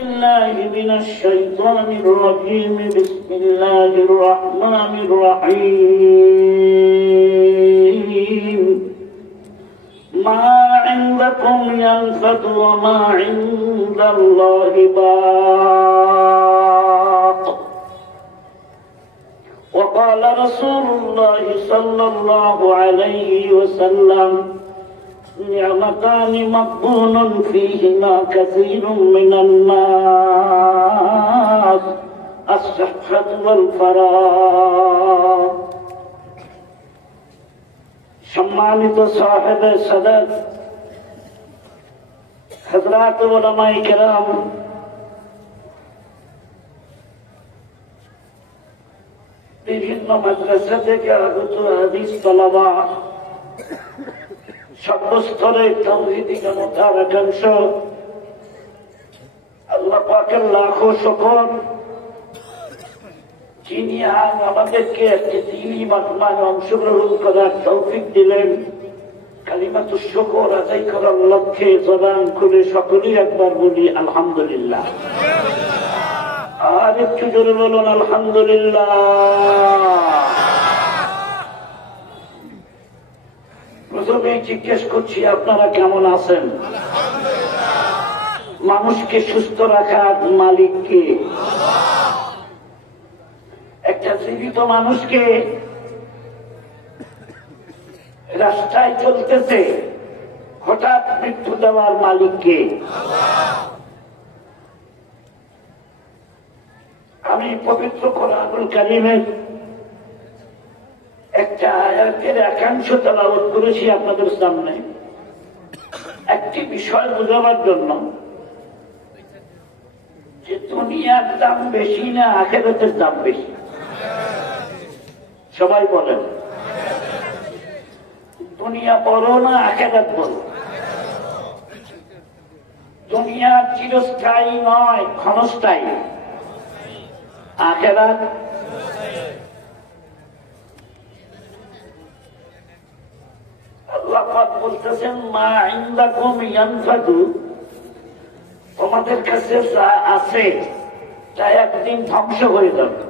بالله من الشيطان الرجيم. بسم الله الرحمن الرحيم. ما عندكم ينفد وما عند الله باق. وقال رسول الله صلى الله عليه وسلم: نعمتان مغبون فيهما كثير من الناس: الصحة والفراغ। সম্মানিত সাহেবে সাদত, হযরত উলামায়ে কেরাম, বিভিন্ন মাদ্রাসা থেকে আগত হাদিস তালাবা, সর্বস্তরে তাওহীদি জনতার একাংশ, আল্লাহ পাকের লাখো শুকর যিনি আজ আমাদেরকে একটি দ্বীনি মাজমায় অংশগ্রহণ করার তৌফিক দিলেন। কালিমাতুশ শুকর আদায় করার লক্ষ্যে জবান খুলে সকলেই একবার বলি আলহামদুলিল্লাহ। আর একটু জোরে বলুন আলহামদুলিল্লাহ। প্রথমে জিজ্ঞেস করছি, আপনারা কেমন আছেন? মানুষকে সুস্থ রাখার মালিক কে? একটা জীবিত মানুষকে রাস্তায় চলতেছে হঠাৎ মৃত্যু দেওয়ার মালিক কে? আমি পবিত্র কোরআনুল কারীমের একটা আয়াতের একাংশ তেলাওয়াত করেছি আপনাদের সামনে একটি বিষয় বোঝাবার জন্য, যে দুনিয়ার দাম বেশি না আখিরাতের দাম বেশি? সবাই বলেন, দুনিয়া বড় না আখিরাত বড়? দুনিয়া চিরস্থায়ী নয়, ক্ষণস্থায়ী। আখিরাত আল্লাহ পাক বলতেছেন, মা ইনদাকুম ইয়ানফাদু, তোমাদের কাছে যা আছে তা একদিন ধ্বংস হয়ে যাবে,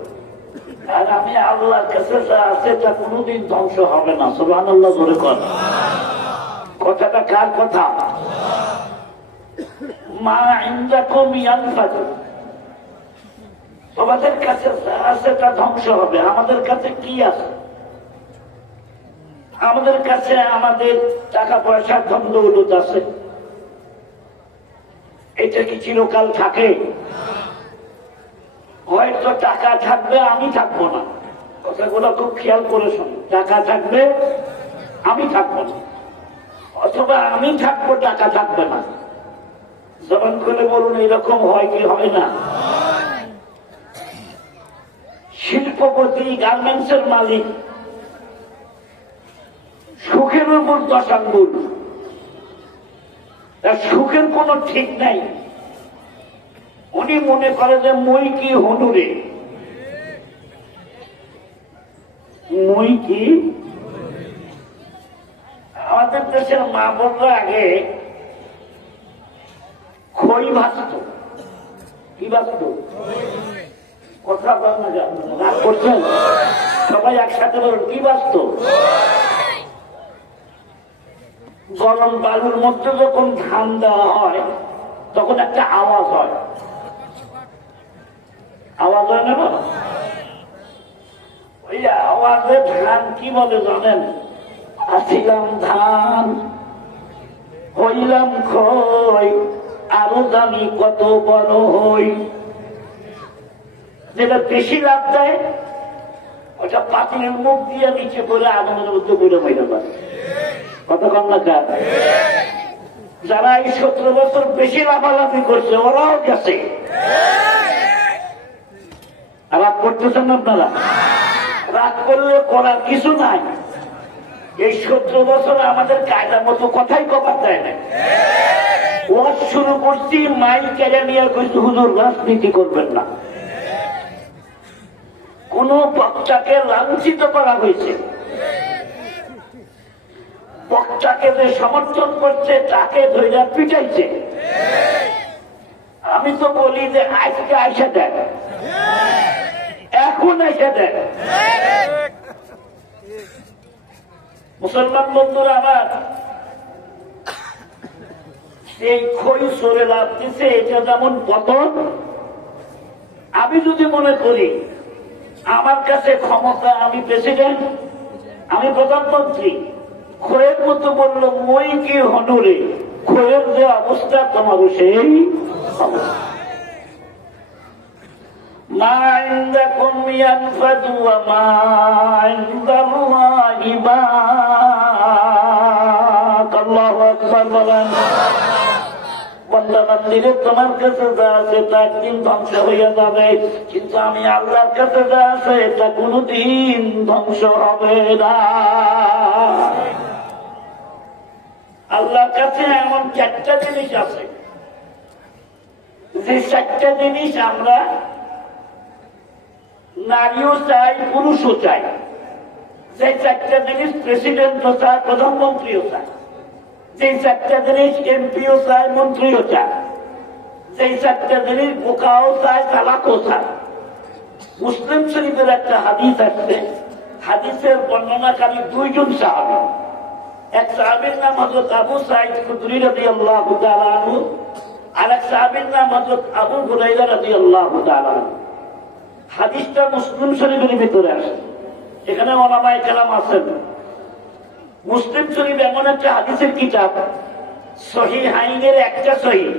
আর আমি আল্লাহর কাছে যা আছে তা কোনোদিন ধ্বংস হবে না। সুবহানাল্লাহ জোরে কর। কথাটা কার কথা? মা ইনদাকুম ইয়ানফাদু, তোমাদের কাছে যা আছে তা ধ্বংস হবে। আমাদের কাছে কি আছে? আমাদের কাছে আমাদের টাকা পয়সা ধন দৌলত আছে। এটা কি চিরকাল থাকে? হয়তো টাকা থাকবে, আমি থাকবো না। কথাগুলো খুব খেয়াল করে শুনুন। টাকা থাকবে, আমি থাকবো না, অথবা আমি থাকবো, টাকা থাকবে না। জবান করে বলুন, এরকম হয় কি হয় না? শিল্পপতি, গার্মেন্টসের মালিক, সুখের উপর দশাঙ্গুল, তার সুখের কোনো ঠিক নাই। উনি মনে করে যে মই কি হনুরে, মই কি। আমাদের দেশের মা বোনরা আগে খই ভাজত। কি ভাজত? কথা রাগ করছেন? সবাই একসাথে বলুন, কি ভাজত? গরম বালুর মধ্যে যখন ধান দেওয়া হয় তখন একটা আওয়াজ হয়। আওয়াজ হয় না? ওই আওয়াজে ধান কি বলে জানেন? আসিলাম ধান, হইলাম খই, আরো জানি কত বড় হই। যেটা বেশি লাভ দেয় ওটা পাতিলের মুখ দিয়ে নিচে করে আগুনের মধ্যে বলে মেরে পারে। কতক্ষণ না কার? যারা এই 17 বছর বেশি লাভালাভি করছে ওরাও গেছে। রাগ করতেছেন আপনারা? রাগ করলে করার কিছু নাই। এই 17 বছর আমাদের কায়দা মতো কথাই কবার দেয় না। ওয়াজ শুরু করছি, মাইল কেড়ে নিয়ে কইছি, হুজুর রাজনীতি করবেন না। কোন বক্তাকে লাঞ্ছিত করা হয়েছে, বক্তাকে যে সমর্থন করছে তাকে ধরে পিটাইছে। আমি তো বলি যে আজকে আইসা দেখ, এখন আইসা দেখ। মুসলমান বন্ধুরা আমার, এই খই সরে লাভ দিছে, এটা যেমন পতন। আমি যদি মনে করি আমার কাছে ক্ষমতা, আমি প্রেসিডেন্ট, আমি প্রধানমন্ত্রী, খয়ের মতো বলল মই কি হনুরে, খয়ের যে অবস্থা তোমারও সেই অবস্থা। মা ইনদাকুম ইয়ানফাদু ওয়া মা ইনদাল্লাহি বাক। আল্লাহু আকবার বলেন। বান্দা বান্দিরে তোমার কাছে যা আছে তা একদিন ধ্বংস হইয়া যাবে, কিন্তু আমি আল্লাহর কাছে যা আছে তা কোনদিন ধ্বংস হবে না। আল্লাহর কাছে এমন 4টা জিনিস আছে, যে 4টা জিনিস আমরা নারীও চাই, পুরুষও চাই। যে 4টা জিনিস প্রেসিডেন্টও চায়, প্রধানমন্ত্রীও চায়। যে 4টা জিনিস এমপিও চায়, মন্ত্রীও চায়। যে 4টা জিনিস বোকাও চায়, চালাকও চায়। মুসলিম শরীফের একটা হাদিস আছে, হাদিসের বর্ণনাকারী 2 জন সাহাবী। এক সাহাবীর নাম হযরত আবু সাঈদ খুদরী রাদিয়াল্লাহু তাআলা আনহু, আর এক সাহাবীর নাম হযরত আবু হুরায়রা রাদিয়াল্লাহু তাআলা আনহু। হাদিসটা মুসলিম শরীফের ভিতরে আছে, এখানে ওলামায়ে কেরাম আছেন। মুসলিম শরীফ এমন একটা হাদিসের কিতাব, সহিহাইনের একটা সহিহ,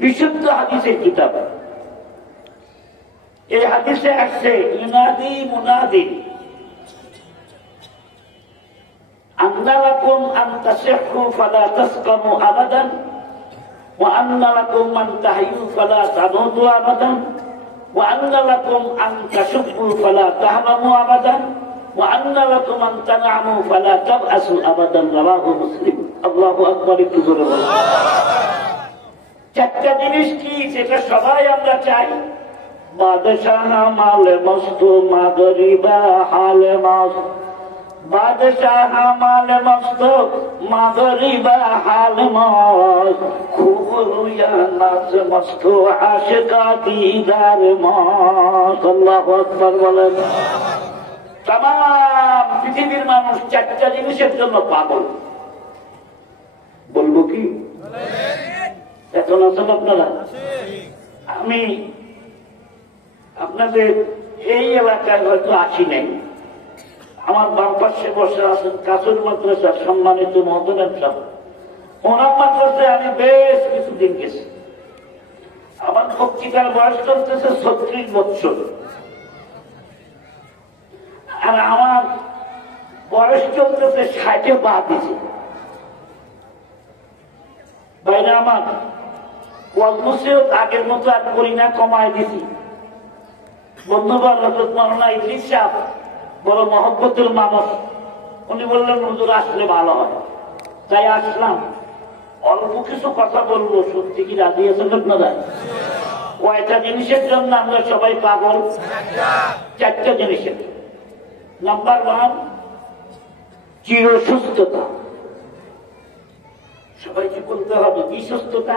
বিশুদ্ধ হাদিসের কিতাব। এই হাদিসে আসছে ইনাদি মুনাদি আন্না লাকুম আন তাসিহু ফালা তাসকামু আবাদান ওয়া আন্না লাকুম আন তাহয়ু ফালা তামুতু আবাদান ওয়া আন্না লাকুম আন তাশুব্বু ফালা তাহমামু আবাদান ওয়া আন্না লাকুম আন তানআমু ফালা তাবআসু আবাদান। রাওয়াহু মুসলিম। আল্লাহু আকবার। একটু জোরে বলুন। 4টা জিনিস কি, যেটা সবাই আমরা চাই? বাদশাহ মালে মস্ত, মাগরিবা হালে মস্ত। বাদশাহ মালে মস্ত, মাগরিবা হালে মস্ত। খুব রুয়া নাচ মস্ত, আশিকা দিদার মস্ত। আল্লাহু আকবার বলেন। তাম পৃথিবীর মানুষ 4টা জিনিসের জন্য পাগল। বলবো কি? এখন আছেন আপনারা? আমি আপনাদের এই এলাকায় হয়তো আসি নাই। আমার বাম পাশে বসে আছেন কাসুর মাদ্রাসার সম্মানিত মহতরম সাহেব। ওনার মাদ্রাসায় আমি বেশ কিছুদিন গেছি। আমার বক্তৃতার বয়স চলতেছে 36 বছর, আর আমার বয়স চলতেছে 60-এ পা দিছে। বাইরে আমার ওয়াজমসেও আগের মতো আর করি না, কমায় দিছি। বন্ধুবার হযরত মাওলানা ইদ্রিস সাহেব বড় মহব্বতের মানুষ, উনি বললেন হুজুর আসলে ভালো হয়, তাই আসলাম। অল্প কিছু কথা বলবো, সত্যি কি রাজি আছেন আপনারা? কয়টা জিনিসের জন্য আমরা সবাই পাগল? 4টা জিনিসের। নাম্বার 1, চির সুস্থতা। সবাইকে বলতে হবে কি সুস্থতা?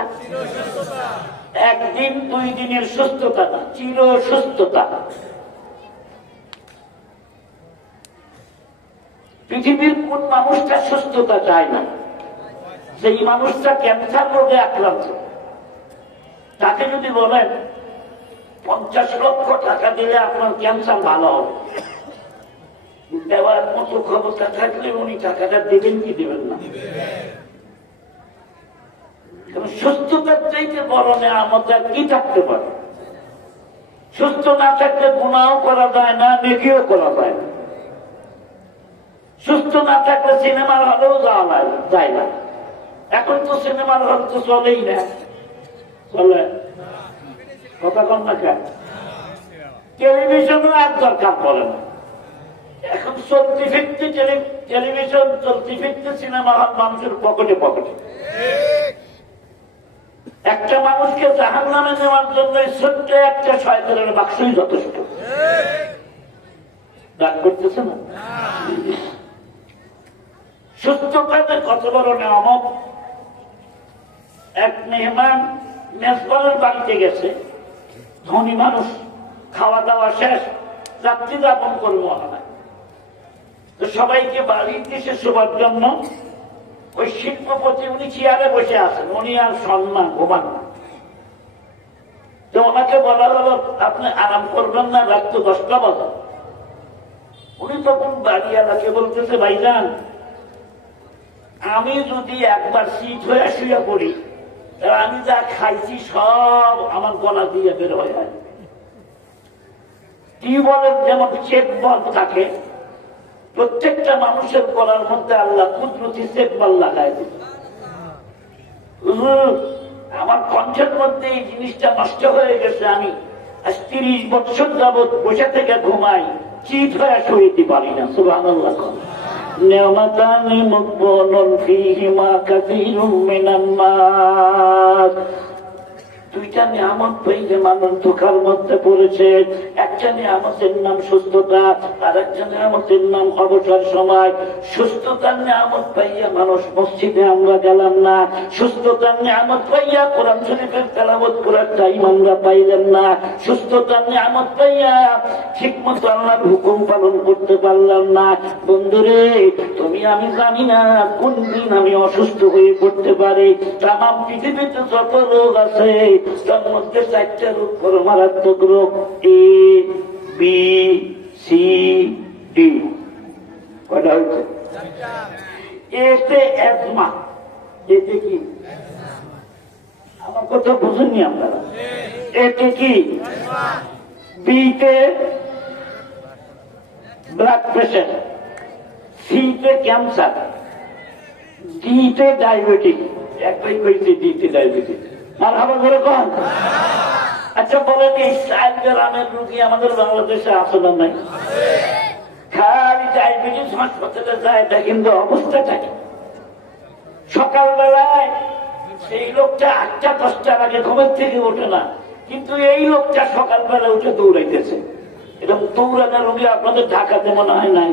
একদিন 2 দিনের সুস্থতা না, চির সুস্থতা। পৃথিবীর কোন মানুষটা সুস্থতা চায় না? সেই মানুষটা ক্যান্সার রোগে আক্রান্ত। তাকে যদি বলেন 50 লক্ষ টাকা দিলে আপনার ক্যান্সার ভালো হবে, দেওয়ার মতো ক্ষমতা থাকলে উনি টাকাটা দেবেন কি দেবেন না? সুস্থতার চাইতে বড় নেয়ামত আর কি থাকতে পারে? সুস্থ না থাকলে গুনাহ করা যায় না, নেকিও করা যায় না। সুস্থ না থাকলে সিনেমার হলেও যাওয়া যায় না। এখন তো সিনেমার হল তো চলেই না, চলে কথা কম না কেন? টেলিভিশনও আর দরকার পড়ে না। এখন চলতে ফিরতে টেলিভিশন, চলতে ফিরতে সিনেমা হল মানুষের পকেটে পকেটে। একটা মানুষকে জাহান্নামে নেওয়ার জন্য ছোট্ট একটা শয়তানের বাক্সই যথেষ্ট। রাগ করতেছে না? সুস্থতাতে কত বড় নেয়ামত। এক মেহমান মেজবানের বাড়িতে গেছে, ধনী মানুষ, খাওয়া দাওয়া শেষ, রাত্রি যাপন করবো মনে হয়। তো সবাইকে বাড়ির দেশে শোবার জন্য ওই শিল্পপতি উনি চেয়ারে বসে আছেন, উনি আর সম্মান ঘুমান না। তো ওনাকে বলা হলো আপনি আরাম করবেন না, রাত তো 10টা বাজে। উনি তখন বাড়িওয়ালাকে বলতেছে ভাইজান, আমি যদি একবার সিট হয়ে শুয়ে পড়ি, তাহলে আমি যা খাইছি সব আমার গলা দিয়ে বের হয়ে যায়। টিউবওয়েলের যেমন চেক বল থাকে, প্রত্যেকটা মানুষের গলার মধ্যে আল্লাহ কুদরতি চেক বল লাগায় দিল। আমার কণ্ঠের মধ্যে এই জিনিসটা নষ্ট হয়ে গেছে, আমি আজ 30 বছর যাবৎ বসে থেকে ঘুমাই, চিত হয়ে শুইতে পারি না। সুবহানাল্লাহ। নিয়ামাতানি মুকবুলুন ফীহিমা কাসীরুম মিনান নাস। দুইটা নিয়ামত পেয়ে মানুষ ধোঁকার মধ্যে পড়েছে। একটা নিয়ামতের নাম সুস্থতা, আর একটা নিয়ামতের নাম অবসর সময়। সুস্থতার নিয়ামত পাইয়া মানুষ মসজিদে আমরা গেলাম না, সুস্থতার নিয়ামত পাইয়া কোরআন শরীফের তেলাওয়াত করার টাইম আমরা পাইলাম না, সুস্থতার নিয়ামত পাইয়া ঠিক মতো আল্লাহর হুকুম পালন করতে পারলাম না। বন্ধুরে, তুমি আমি জানি না কোন দিন আমি অসুস্থ হয়ে পড়তে পারি। তামাম পৃথিবীতে যত রোগ আছে তার মধ্যে 4টা রোগ বড় মারাত্মক রোগ, এ বি সি ডি। কটা হয়েছে? এতে অ্যাজমা। এতে কি? আমার কথা বুঝেননি আপনারা? এতে কি? বিতে ব্লাড প্রেশার, সিতে ক্যান্সার, ডিতে ডায়াবেটিস। একটাই কইছে ডিতে ডায়াবেটিস। আর আবার করে কন। আচ্ছা বলেন, এই 4 গ্রামের রোগী আমাদের বাংলাদেশে আছে না নাই? খালি ডায়াবেটিস হাসপাতালে যায়, এটা কিন্তু অবস্থাটা কি? সকালবেলায় সেই লোকটা 8টা 10টার আগে ঘুমের থেকে ওঠে না, কিন্তু এই লোকটা সকালবেলা উঠে দৌড়াইতেছে। এরকম দৌড়ানোর রোগী আপনাদের ঢাকাতে মনে হয় নাই?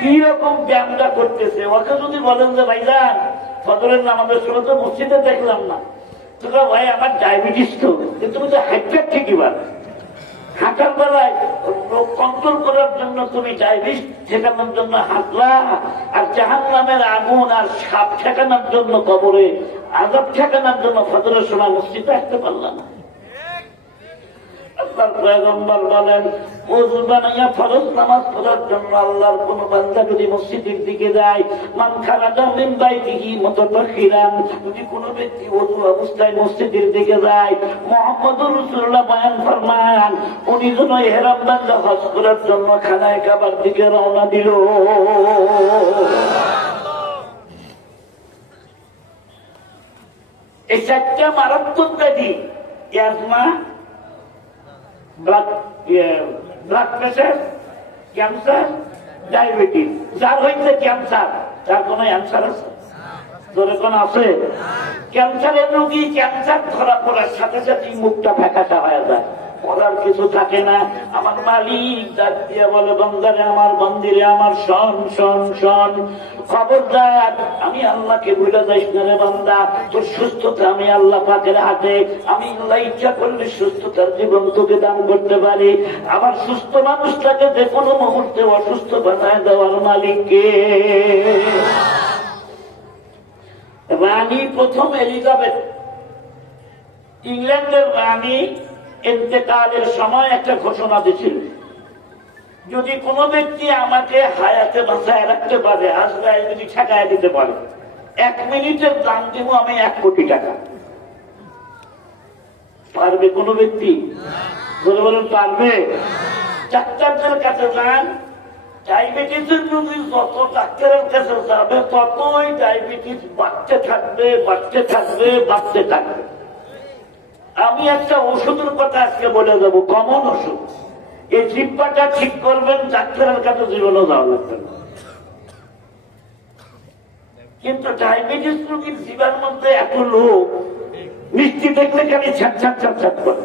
কি রকম ব্যায়ামটা করতেছে। ওকে যদি বলেন যে ভাইজান ফজরের নামাজের সময় তো মসজিদে দেখলাম না, তোরা ভাই আমার ডায়াবেটিস তো, তুমি তো হাঁটতে ঠিকই বার। হাঁটার বেলায় রোগ কন্ট্রোল করার জন্য তুমি ডায়াবেটিস ঠেকানোর জন্য হাঁটলা, আর জাহান্নামের আগুন আর সাপ ঠেকানোর জন্য, কবরে আযাব ঠেকানোর জন্য ফজরের সময় মসজিদে আসতে পারলাম না। আল্লাহর পয়গম্বর বলেন, ওযু বানাইয়া ফরজ নামাজ পড়ার জন্য আল্লাহর কোন বান্দা যদি মসজিদের দিকে যায়, মান খারাজা মিন বাইতিহি মুতাতাখিরান, যদি কোন ব্যক্তি ওযু অবস্থায় মসজিদের দিকে যায়, মুহাম্মদুর রাসূলুল্লাহ বয়ান ফরমান, উনি যেন ইহরাম বাঁধা হজ করার জন্য খানায় কাবার দিকে রওনা দিল। এই 4টা মারাত্মক ব্যাধি, asthma, blood pressure, cancer, diabetes. যার হইছে ক্যান্সার, তার কোন অ্যান্সার আছে? তোর কোন আছে? ক্যান্সারের রোগী ক্যান্সার ধরা পড়ার সাথে সাথে মুখটা ফ্যাকাশা হয়ে যায়, পড়ার কিছু থাকে না। আমার মালিক ডাক দিয়ে বলে, বন্দারে আমার, বন্দিরে আমার, শোন শোন শোন, খবরদার আমি আল্লাহকে ভুলে যাইস না রে বান্দা। তোর সুস্থতা আমি আল্লাহ পাকের হাতে, আমি আল্লাহ ইচ্ছা করলে সুস্থতার জীবন তোকে দান করতে পারি। আবার সুস্থ মানুষটাকে যে কোনো মুহূর্তে অসুস্থ বানায় দেওয়ার মালিককে। রানী প্রথম এলিজাবেথ, ইংল্যান্ডের রানী, ইন্তেকালের সময় একটা ঘোষণা দিয়েছিল, যদি কোনো ব্যক্তি আমাকে হায়াতে বাঁচায় রাখতে পারে, আজরাইল যদি ঠেকায় দিতে পারে, 1 মিনিটের দাম দেবো আমি 1 কোটি টাকা। পারবে কোনো ব্যক্তি? বলে বলেন পারবে? ডাক্তারদের কাছে যান, ডায়াবেটিসের রোগী যত ডাক্তারের কাছে যাবে ততই ডায়াবেটিস বাড়তে থাকবে, বাড়তে থাকবে, বাড়তে থাকবে। আমি একটা ওষুধের কথা আজকে বলে যাবো, কমন ওষুধ। এই জিহ্বাটা ঠিক করবেন, ডাক্তারের কাছে জীবনও যাওয়া লাগবে না। কিন্তু ডায়াবেটিস রোগীর জীবার মধ্যে এত লোক, মিষ্টি দেখলে খালি ছাট ছাট ছাট ছাট করে,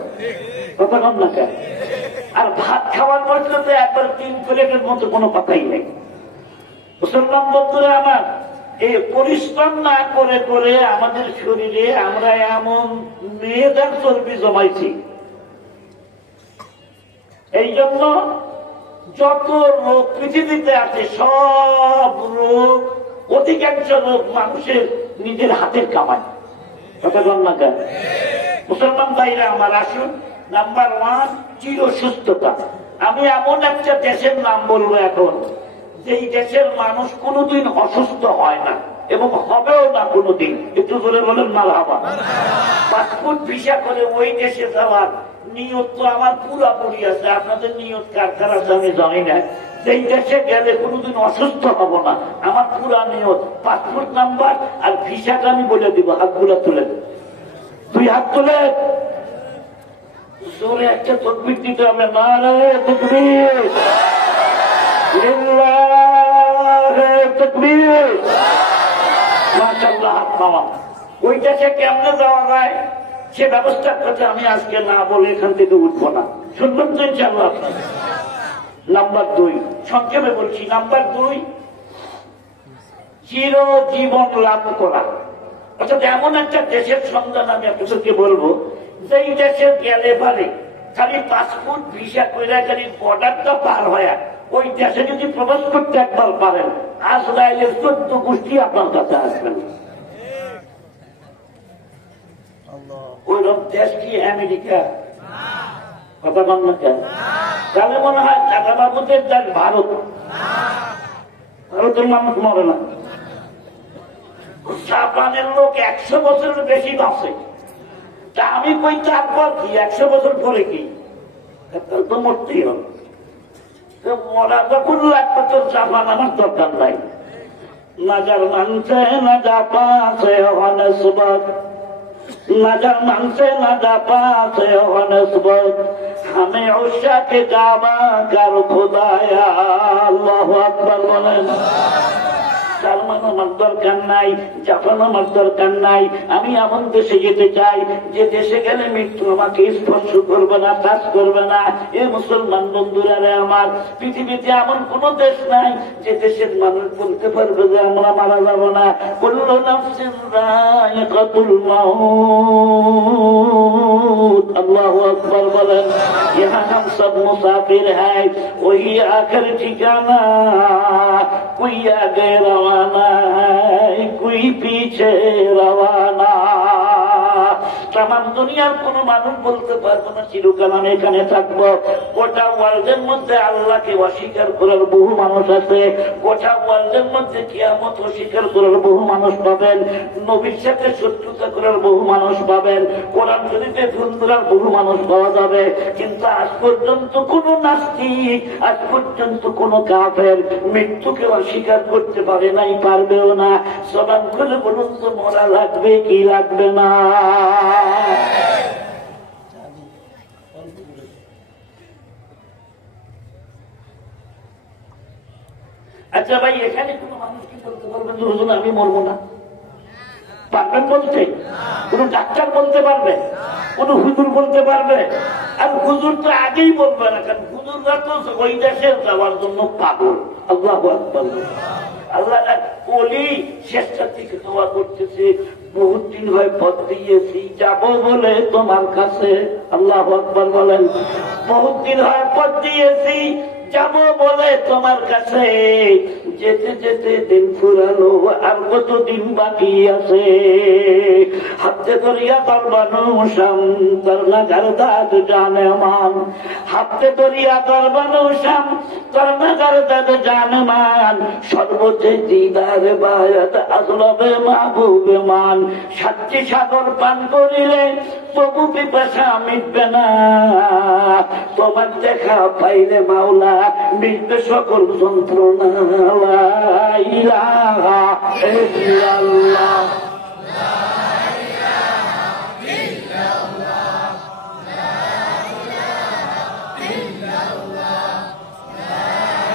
কথা কম না কেন? আর ভাত খাওয়ার পর্যন্ত একবার 3 প্লেটের মতো কোনো কথাই নেই। মুসলমান বন্ধুরা আমার, এই পরিশ্রম না করে করে আমাদের শরীরে আমরা এমন মেয়েদের চর্বি জমাইছি। এই জন্য যত রোগ পৃথিবীতে আছে সব রোগ, অধিকাংশ রোগ মানুষের নিজের হাতের কামাই। কথা বল না কেন? মুসলমান ভাইরা আমার, আসুন নাম্বার 1 চির সুস্থতা। আমি এমন একটা দেশের নাম বলবো এখন, যেই দেশের মানুষ কোনোদিন অসুস্থ হয় না এবং হবেও না কোনোদিন। একটু জোরে বলেন মারহাবা। পাসপোর্ট ভিসা করে ওই দেশে যাওয়ার নিয়ত তো আমার পুরাপুরি আছে। আপনাদের নিয়ত কার কার আছে আমি জানি না। যেই দেশে গেলে কোনোদিন অসুস্থ হব না, আমার পুরা নিয়ত। পাসপোর্ট নাম্বার আর ভিসাটা আমি বলে দিব। হাতগুলো তুলে, 2 হাত তুলে জোরে একটা তাকবীর দিতে হবে। নারে তাকবীর, লিল্লাহি তাকবীর, মাশাআল্লাহ। হাত নামান। ওই দেশে কেমনে যাওয়া যায় সে ব্যবস্থার কথা আমি আজকে না বলে এখান থেকে উঠবো না, শুনবেন তো ইনশাআল্লাহ। নাম্বার 2 সংক্ষেপে বলছি। নাম্বার 2 চিরজীবন লাভ করা। অর্থাৎ এমন একটা দেশের সন্ধান আমি আপনাদেরকে বলবো, যেই দেশে গেলে পারে খালি পাসপোর্ট ভিসা করে খালি বর্ডারটা পার হয়ে ওই দেশে যদি প্রবেশ করতে একবার পারেন, আজরাইলের 14 গোষ্ঠী আপনার কাছে আসবেন। ওইরকম দেশ কি আমেরিকা? কথা বল না কেন? তাহলে মনে হয় চাঁদাবাবুদের দেশ ভারত। ভারতের মানুষ মরে না। জাপানের লোক 100 বছরের বেশি বাঁচে। তা আমি কই তারপর কি 100 বছর পরে কি? তো মরতেই হবে। মরা যখন লাগবে তোর জাপান আমার দরকার নাই। नजर मन से न जा पासे हो नस्बत, नजर मन से न जा पासे हो नस्बत, हमें उषा के काबा कर खुदाया। अल्लाह अकबर बोलें। সালমান আমার দরকার নাই, জাপান আমার দরকার নাই। আমি এমন দেশে যেতে চাই যে দেশে গেলে মৃত্যু আমাকে স্পর্শ করবে না, টাচ করবে না। এ মুসলমান বন্ধুরা রে আমার, পৃথিবীতে এমন কোন দেশ নাই যে দেশের মানুষ বলতে পারবে যে আমরা মারা যাব না। কুল্লু নাফসিন যায়িকাতুল মাউত। আল্লাহু আকবার বলেন। यहाँ हम सब मुसाफिर हैं, वही आखिर ठिकाना। कोई आगे रवाना है, कोई पीछे रवाना। তামাম দুনিয়ার কোন মানুষ বলতে পারবো না চিরকাল আমি এখানে থাকবো। গোটা ওয়ার্ল্ডের মধ্যে আল্লাহকে অস্বীকার করার বহু মানুষ আছে। গোটা ওয়ার্ল্ডের মধ্যে কিয়ামত অস্বীকার করার বহু মানুষ পাবেন। নবীর সাথে শত্রুতা করার বহু মানুষ পাবেন। কোরআন শরীফে ভুল ধরার বহু মানুষ পাওয়া যাবে। কিন্তু আজ পর্যন্ত কোন নাস্তিক, আজ পর্যন্ত কোন কাফের মৃত্যুকে অস্বীকার করতে পারে নাই, পারবেও না। জবান খুলে বলুন তো মরা লাগবে কি লাগবে না? আচ্ছা ভাই, এখানে কোন মানুষ কি বলতে পারবেন যে হুজুর আমি মরবো না? পারবেন বলতে? কোন ডাক্তার বলতে পারবে? কোন হুজুর বলতে পারবে? আর হুজুর তো আগেই বলবে না, কারণ হুজুররা তো ওই দেশে যাওয়ার জন্য পাগল। আল্লাহু আকবার। আল্লাহ বলি শেষটার দিকে দোয়া করতেছে, বহুত দিন হয় পথ দিয়েছি যাবো বলে তোমার কাছে। আল্লাহু আকবার বলেন। বহুত দিন হয় পথ দিয়েছি যাবো বলে তোমার কাছে, যেতে যেতে দিন ফুরালো আর কত দিন বাকি আছে। হাতে দরিয়া করবানো শাম করনা গরদাদ জানে মান, হাতে দরিয়া করবানো শাম করনা গরদাদ জানে মান। সর্বতে দিদার বায়াত আসলবে মাহবুবে মান। 7টি সাগর পান করিলে তবু পিপাসা মিটবে না, তোমার দেখা পাইলে মাওলা মিটবে সকল যন্ত্রণা। লা ইলাহা ইল্লাল্লাহ, লা ইলাহা ইল্লাল্লাহ, লা ইলাহা ইল্লাল্লাহ, লা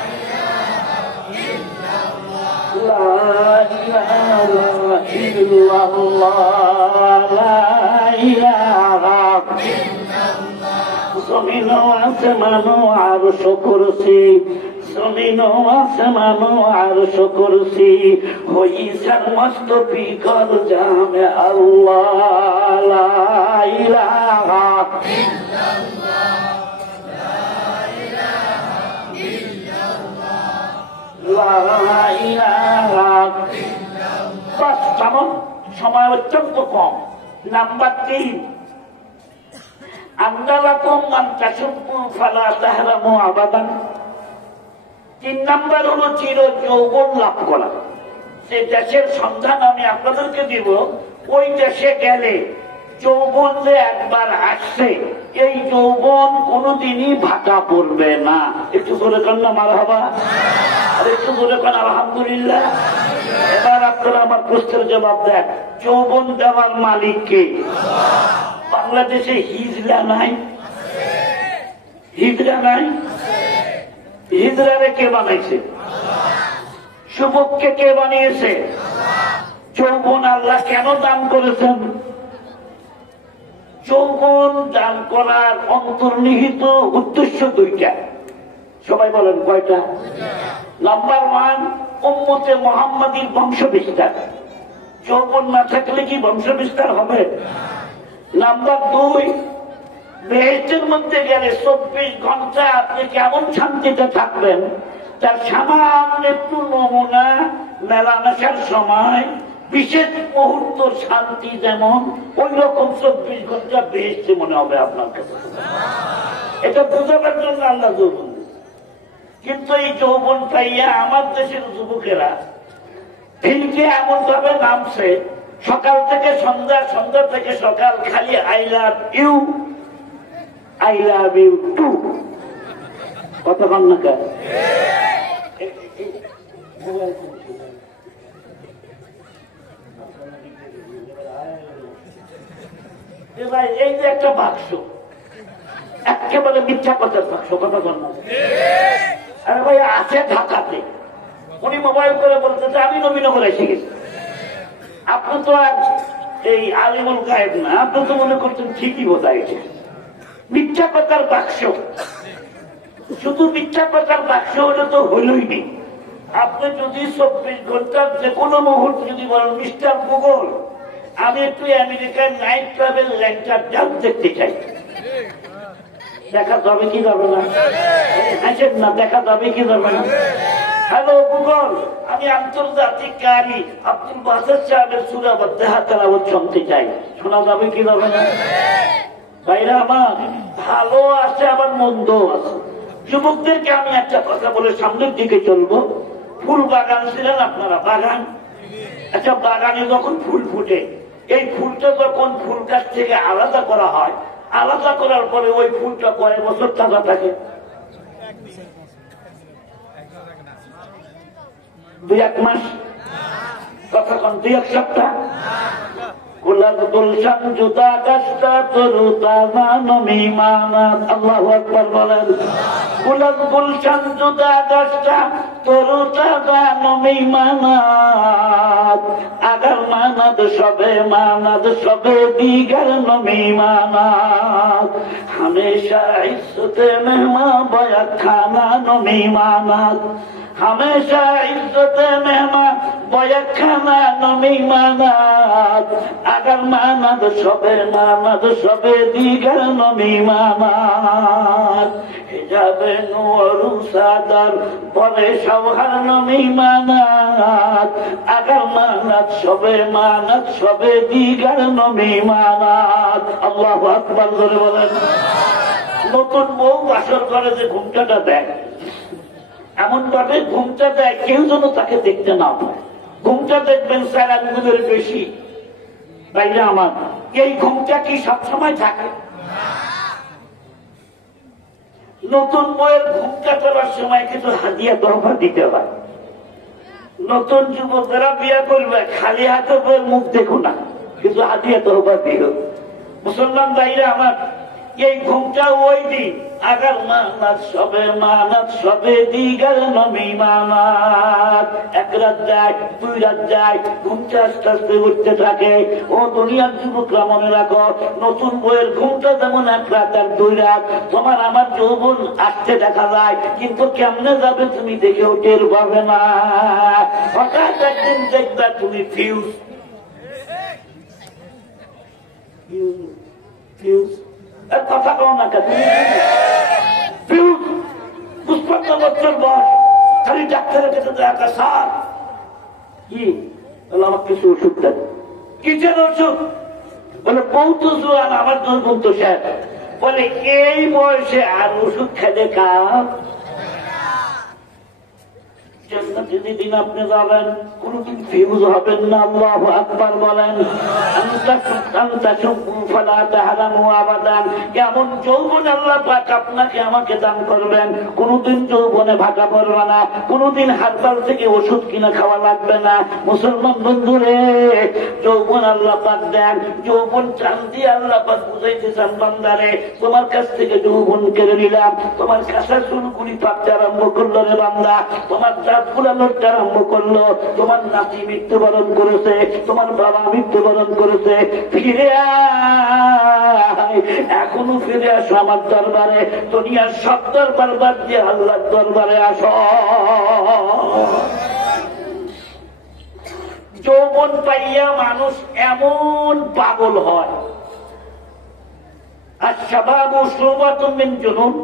ইলাহা ইল্লাল্লাহ, লা ইলাহা ইল্লাল্লাহ, লা ইলাহা ইল্লাল্লাহ। জমিন আসমান আরশ কুরসি জমিনো আসমানো আরশ কুরসি হইছার মস্ত ফিকর জামে আল্লাহ লা ইলাহা সময় অত্যন্ত কম। নাম্বার 3, আন্দালাকুম মান তাসুব্বু ফালা তাহরামু আবাদান। 3 নাম্বার হলো চির যৌবন লাভ করা। যে দেশের সন্ধান আমি আপনাদেরকে দিব, ওই দেশে গেলে যৌবন যে একবার আসছে, এই যৌবন কোনদিনই ভাটা পড়বে না। একটু জোরে কর না মারহাবা, আর একটু জোরে কর আলহামদুলিল্লাহ। এবার আপনারা আমার প্রশ্নের জবাব দেন, যৌবন দেওয়ার মালিক কে? বাংলাদেশে হিজড়া নাই? হিজড়া নাই? হিজড়ারে কে বানাইছে? যুবককে কে বানিয়েছে? যৌবন আল্লাহ কেন দান করেছেন? যৌবন দান করার অন্তর্নিহিত উদ্দেশ্য 2টা। সবাই বলেন কয়টা? নাম্বার 1, উম্মতে মুহাম্মাদীর বংশ বিস্তার। যৌবন না থাকলে কি বংশ বিস্তার হবে? নাম্বার 2, বেহেশতের মধ্যে গেলে 24 ঘন্টা আপনি কেমন শান্তিতে থাকবেন, তার সামান্য একটু নমুনা মেলামেশার সময় বিশেষ মুহূর্ত শান্তি যেমন, ওই রকম 24 ঘন্টা বেহেশতে মনে হবে আপনার কাছে। এটা বোঝাবার জন্য আল্লাহ যৌবন। কিন্তু এই যৌবন পাইয়া আমার দেশের যুবকেরা দিনকে এমন ভাবে নামছে, সকাল থেকে সন্ধ্যা, সন্ধ্যা থেকে সকাল, খালি I love you, I love you too. কথা বল না কেন? এই যে একটা বাক্স, একেবারে মিথ্যা কথার বাক্স। কথা বল না? আরে ভাই আছে ঢাকাতে, উনি মোবাইল করে বলতেছে আমি নবীনগর এসে গেছি। আপনি তো আর এই আলিমুল গায়েব না, আপনি তো মনে করছেন ঠিকই বোঝায়। মিথ্যা কথার বাক্স, শুধু মিথ্যা কথার বাক্স হলে তো হইলই নেই। আপনি যদি 24 ঘন্টার যে কোনো মুহূর্তে যদি বলেন, মিস্টার গুগল আমি একটু আমেরিকার নাইট ট্রাভেল ল্যাংটার ডান্স দেখতে চাই, দেখা যাবে কি যাবে না? হাসেন না, দেখা যাবে কি যাবে না? হ্যালো গুগল, আমি আন্তর্জাতিক কারি আব্দুল বাসের সাহেবের সূরা বাদদাহা তেলাওয়াত শুনতে চাই, শোনা যাবে কি যাবে না? ভাইরা আমার, ভালো আছে আবার মন্দ আছে। যুবকদেরকে আমি একটা কথা বলে সামনের দিকে চলবো। ফুল বাগান ছিলেন আপনারা, বাগান? আচ্ছা, বাগানে যখন ফুল ফুটে, এই ফুলটা যখন ফুল গাছ থেকে আলাদা করা হয়, আলাদা করার পরে ওই ফুলটা কয়েক বছর তাজা থাকে? 2-1 মাস? কথা কন, 2-1 সপ্তাহ? গোলাপ গুলশান জুতা গাছটা তরু তাজা নমিমানাত। আল্লাহু আকবার বলেন। গোলাপ গুলশান জুতা গাছটা তরু তাজা নমিমানাত। আগার মানাদ সবে দিগার নমিমানাত। हमेशा इज्जत मेहमा बया खाना नमीमानात। हमेशा इज्जत मेहमा बया खाना नमीमानात। अगर मानद सबे दिगर नमीमानात। हिजाबे नूर सादर परे शवहर नमीमानात। अगर मानद सबे दिगर नमीमानात। अल्लाहु আকবার জোরে বলেন। নতুন বউ বাসর করে যে ঘুমটাটা দেয়, এমন ভাবে ঘুমটা দেয় কেউ যেন তাকে দেখতে না পায়। ঘুমটা দেখবেন 4 আঙ্গুলের বেশি। বাইরে আমার, এই ঘুমটা কি সবসময় থাকে? নতুন বউয়ের ঘুমটা করার সময় কিছু হাদিয়া তহফা দিতে হয়। নতুন যুবকেরা বিয়ে করবে, খালি হাতে বউয়ের মুখ দেখো না, কিছু হাদিয়া তহফা দিও। মুসলমান ভাইরা আমার, এই ঘুমটা ওই দিন আগার মানাত সবে দিগার নমি মানাত। এক রাত যায়, 2 রাত যায়, ঘুমটা আস্তে আস্তে উঠতে থাকে। ও দুনিয়ার যুবকরা মনে রাখো, নতুন বইয়ের ঘুমটা যেমন 1 রাত আর 2 রাত। তোমার আমার যৌবন আসতে দেখা যায়, কিন্তু কেমনে যাবে তুমি দেখেও টের পাবে না। হঠাৎ একদিন দেখবে তুমি ফিউজ কথা কও না কেন? 55 বছর বয়স, খালি ডাক্তারের কাছে দেখা সার কি বলে আমার কিছু ওষুধ দেন। কিসের ওষুধ? বলে বউ তো জোয়ান, আমার দুর্গুণ তো শেষ। বলে এই বয়সে আর ওষুধ খেলে কাজ? যেদিন আপনি যাবেন কোনদিন ফিউজ হবেন না। আল্লাহু আকবার বলেন। কেমন যৌবন আল্লাহ পাক আপনাকে আমাকে দান করবেন, কোনদিন যৌবনে ভাটা পড়বে না, কোনদিন হাসপাতাল থেকে ওষুধ কিনে খাওয়া লাগবে না। মুসলমান বন্ধুরে, যৌবন আল্লাহ পাক দেন, যৌবন চান দিয়ে আল্লাহ পাক বুঝাইতে চান বান্দারে, তোমার কাছ থেকে যৌবন কেড়ে নিলাম, তোমার কাছে চুলগুলি পাকতে আরম্ভ করলো রে বান্দা, তোমার দাঁতগুলা লড়তে আরম্ভ করলো, তোমার নাতি মৃত্যুবরণ করেছে, তোমার বাবা মৃত্যুবরণ করেছে, ফিরে আয়, এখনো ফিরে আসো আমার দরবারে। দুনিয়ার সব দরবার বাদ দিয়ে আল্লাহর দরবারে আসো। যৌবন পাইয়া মানুষ এমন পাগল হয়। আর শাবাবু শুবাতুম মিন জুনুন,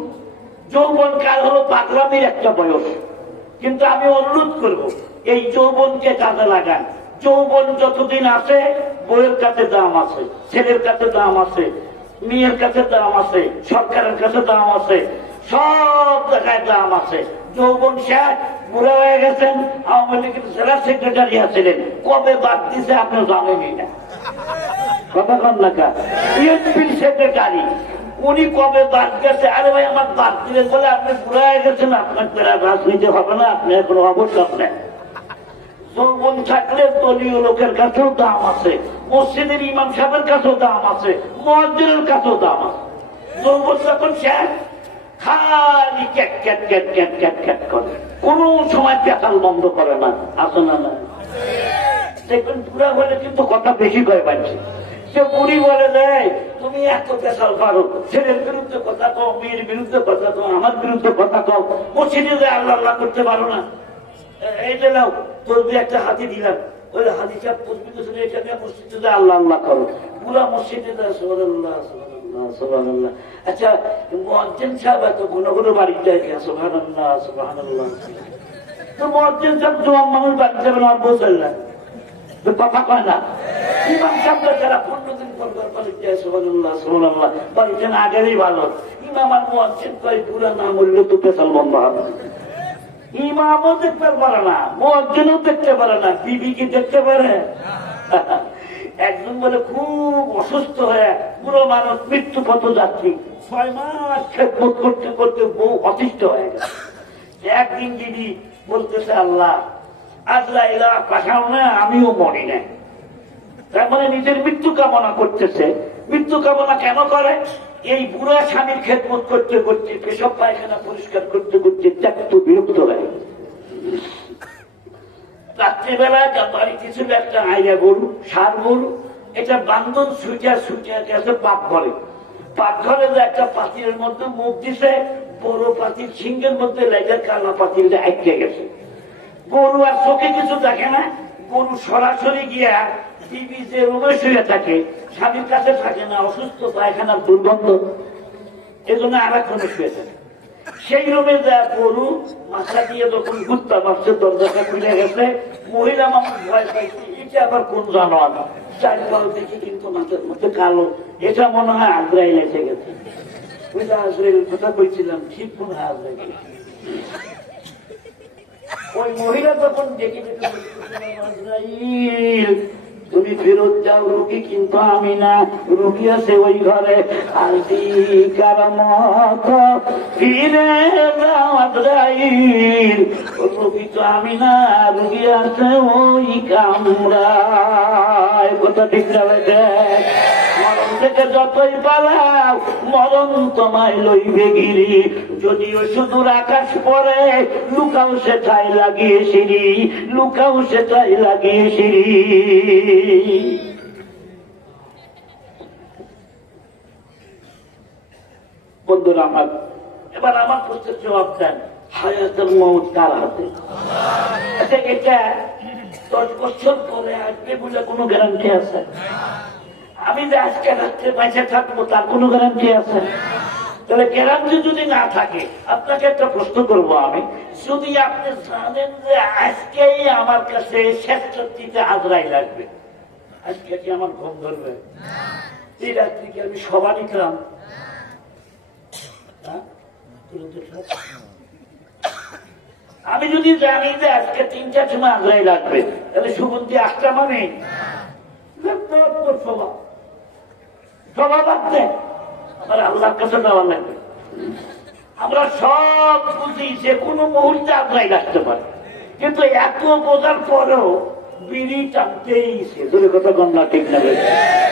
যৌবন কাল হলো পাগলামির একটা বয়স। কিন্তু আমি অনুরোধ করব, এই যৌবনকে কাজে লাগান। যৌবন যতদিন আছে, বইয়ের কাছে দাম আছে, ছেলের কাছে দাম আছে, মেয়ের কাছে দাম আছে, সরকারের কাছে দাম আছে, সব জায়গায় দাম আছে। যৌবন শেষ, বুড়া হয়ে গেছেন, আওয়ামী লীগের জেলা সেক্রেটারি আছিলেন, কবে বাদ দিছে আপনি জানেনই না। কথা কন না, বিএনপির সেক্রেটারি উনি কবে বাদ গেছে? আরে ভাই আমার বাদ দিলেন বলে আপনি বুড়া হয়ে গেছেন, আপনার রাজনীতি হবে না, আপনি এখন অবসর নেন। যৌবন থাকলে দলীয় লোকের কাছেও দাম আছে, মসজিদের ইমাম সাহেবের কাছেও দাম আছে, মুয়াজ্জিনের কাছেও দাম আছে। যৌবন যখন শেষ, খালি cat cat cat cat cat cat করে, কোন সময় পেতাল বন্ধ করে না। আসো না না দেখবেন বুড়া হলে কিন্তু কথা বেশি করে পাচ্ছি। সে বুড়ি বলে দেয়, তুমি এত পেশাল পারো, ছেলের বিরুদ্ধে কথা কও, মেয়ের বিরুদ্ধে কথা কও, আমার বিরুদ্ধে কথা কও, মসজিদে যে আল্লাহ আল্লাহ করতে পারো না। এই যে নাও তোর একটা হাতি দিলাম, ওই হাতিটা পরিচিত ছিল, এটা নিয়ে মসজিদে যে আল্লাহ আল্লাহ করো, পুরা মসজিদে সুবহানাল্লাহ সুবহানাল্লাহ সুবহানাল্লাহ। আচ্ছা মুয়াজ্জিন সাহেব এত ঘন ঘন বাড়িতে গিয়ে সুবহানাল্লাহ সুবহানাল্লাহ, তো মুয়াজ্জিন সাহেব জোয়ান মানুষ বাড়ি যাবেন আর বলছেন না, কথা কয় না। ইমাম সাহেবরা যারা 15 দিন পর বাড়িতে সুবহানাল্লাহ সুবহানাল্লাহ বাড়িতে না গেলেই ভালো। ইমাম আর মুয়াজ্জিন কয় পুরা না মরলে তো পেশাল বন্ধ হবে। ইমামও দেখতে পারে না, মুয়াজ্জিনও দেখতে পারে না, বিবি কি দেখতে পারে? একজন বলে খুব অসুস্থ হয়ে পুরো মানুষ মৃত্যু পথ যাত্রী, 6 মাস খেদমত করতে করতে বউ অতিষ্ঠ হয়ে গেছে। একদিন দিদি বলতেছে, আল্লাহ আজরাইল পাঠাও না, আমিও মরি না। তার মানে নিজের মৃত্যু কামনা করতেছে। মৃত্যু কামনা কেন করে? এই বুড়া স্বামীর খেদমত করতে করতে, পেশাব পায়খানা পরিষ্কার করতে করতে ত্যাক্ত বিরক্ত হয়। রাত্রিবেলায় বাড়িতে ছিল একটা আইয়া গরু, ষাঁড় গরু, এটা বান্ধন ছুটিয়া ছুটিয়া গেছে পাকঘরে। পাকঘরে একটা পাতিলের মধ্যে মুখ দিছে, বড় পাতিল সিংহের মধ্যে লেগে কালা পাতিলটা আটকে গেছে। গরু আর চোখে কিছু দেখে না, গরু সরাসরি গিয়া টিভি যে রুমে শুয়ে থাকে, স্বামীর কাছে থাকে না, অসুস্থ, পায়খানার দুর্গন্ধ, এজন্য আর এক রুমে শুয়ে থাকে। সেই রুমে যা গরু মাথা দিয়ে যখন ঘুরতে পারছে, দরজাটা খুলে গেছে, মহিলা মানুষ ভয় পাইছে, এটা আবার কোন জানোয়ার, চার পাল দেখি কিন্তু মাথার মধ্যে কালো, এটা মনে হয় আজরাইল এসে গেছে। ওই যে আজরাইল কথা বলছিলাম, ঠিক মনে হয় আজরাইল। ওই মহিলা তখন দেখে আজরাইল তুমি ফেরত যাও, রুগী কিন্তু আমি না, রুগী আছে ওই ঘরে, আজিকার মতো ফিরে যাও আজরাইল, রুগী তো আমি না, রুগী আছে ওই কামরায়। কথা ঠিক যাবে, মরণ থেকে যতই পালাও মরণ তোমায় লইবে গিরি। যদিও সুদূর আকাশ পরে লুকাও সেটাই লাগিয়ে সিঁড়ি, লুকাও সেটাই লাগিয়ে সিঁড়ি। বন্ধুরা আমার, এবার আমার প্রশ্নের জবাব দেন, হায়াতুল মউত কার হাতে? আচ্ছা, এটা 10 বছর পরে আসবে বলে কোনো গ্যারান্টি আছে? আমি যে আজকে রাত্রে পয়সা থাকবো তার কোনো গ্যারান্টি আছে? তাহলে গ্যারান্টি যদি না থাকে, আপনাকে একটা প্রশ্ন করবো আমি, যদি আপনি জানেন যে আজকেই আমার কাছে শেষ রাত্রিতে আজরাইল লাগবে, আজকে কি আমার ঘুম ধরবে? এই রাত্রি কি আমি সভা নিতাম? আমি যদি জানি যে আজকে 3টার সময় আজরাইল লাগবে, তাহলে সুগন্ধি 8টা মানে সভা বাঁধতে আমার আল্লাহর কাছে দেওয়া লাগবে। আমরা সব বুঝি যে কোনো মুহূর্তে আজরাইল আসতে পারে, কিন্তু এত বোঝার পরেও বিড়ি টানতেইছে। দূরে কথা গন্না ঠিক না,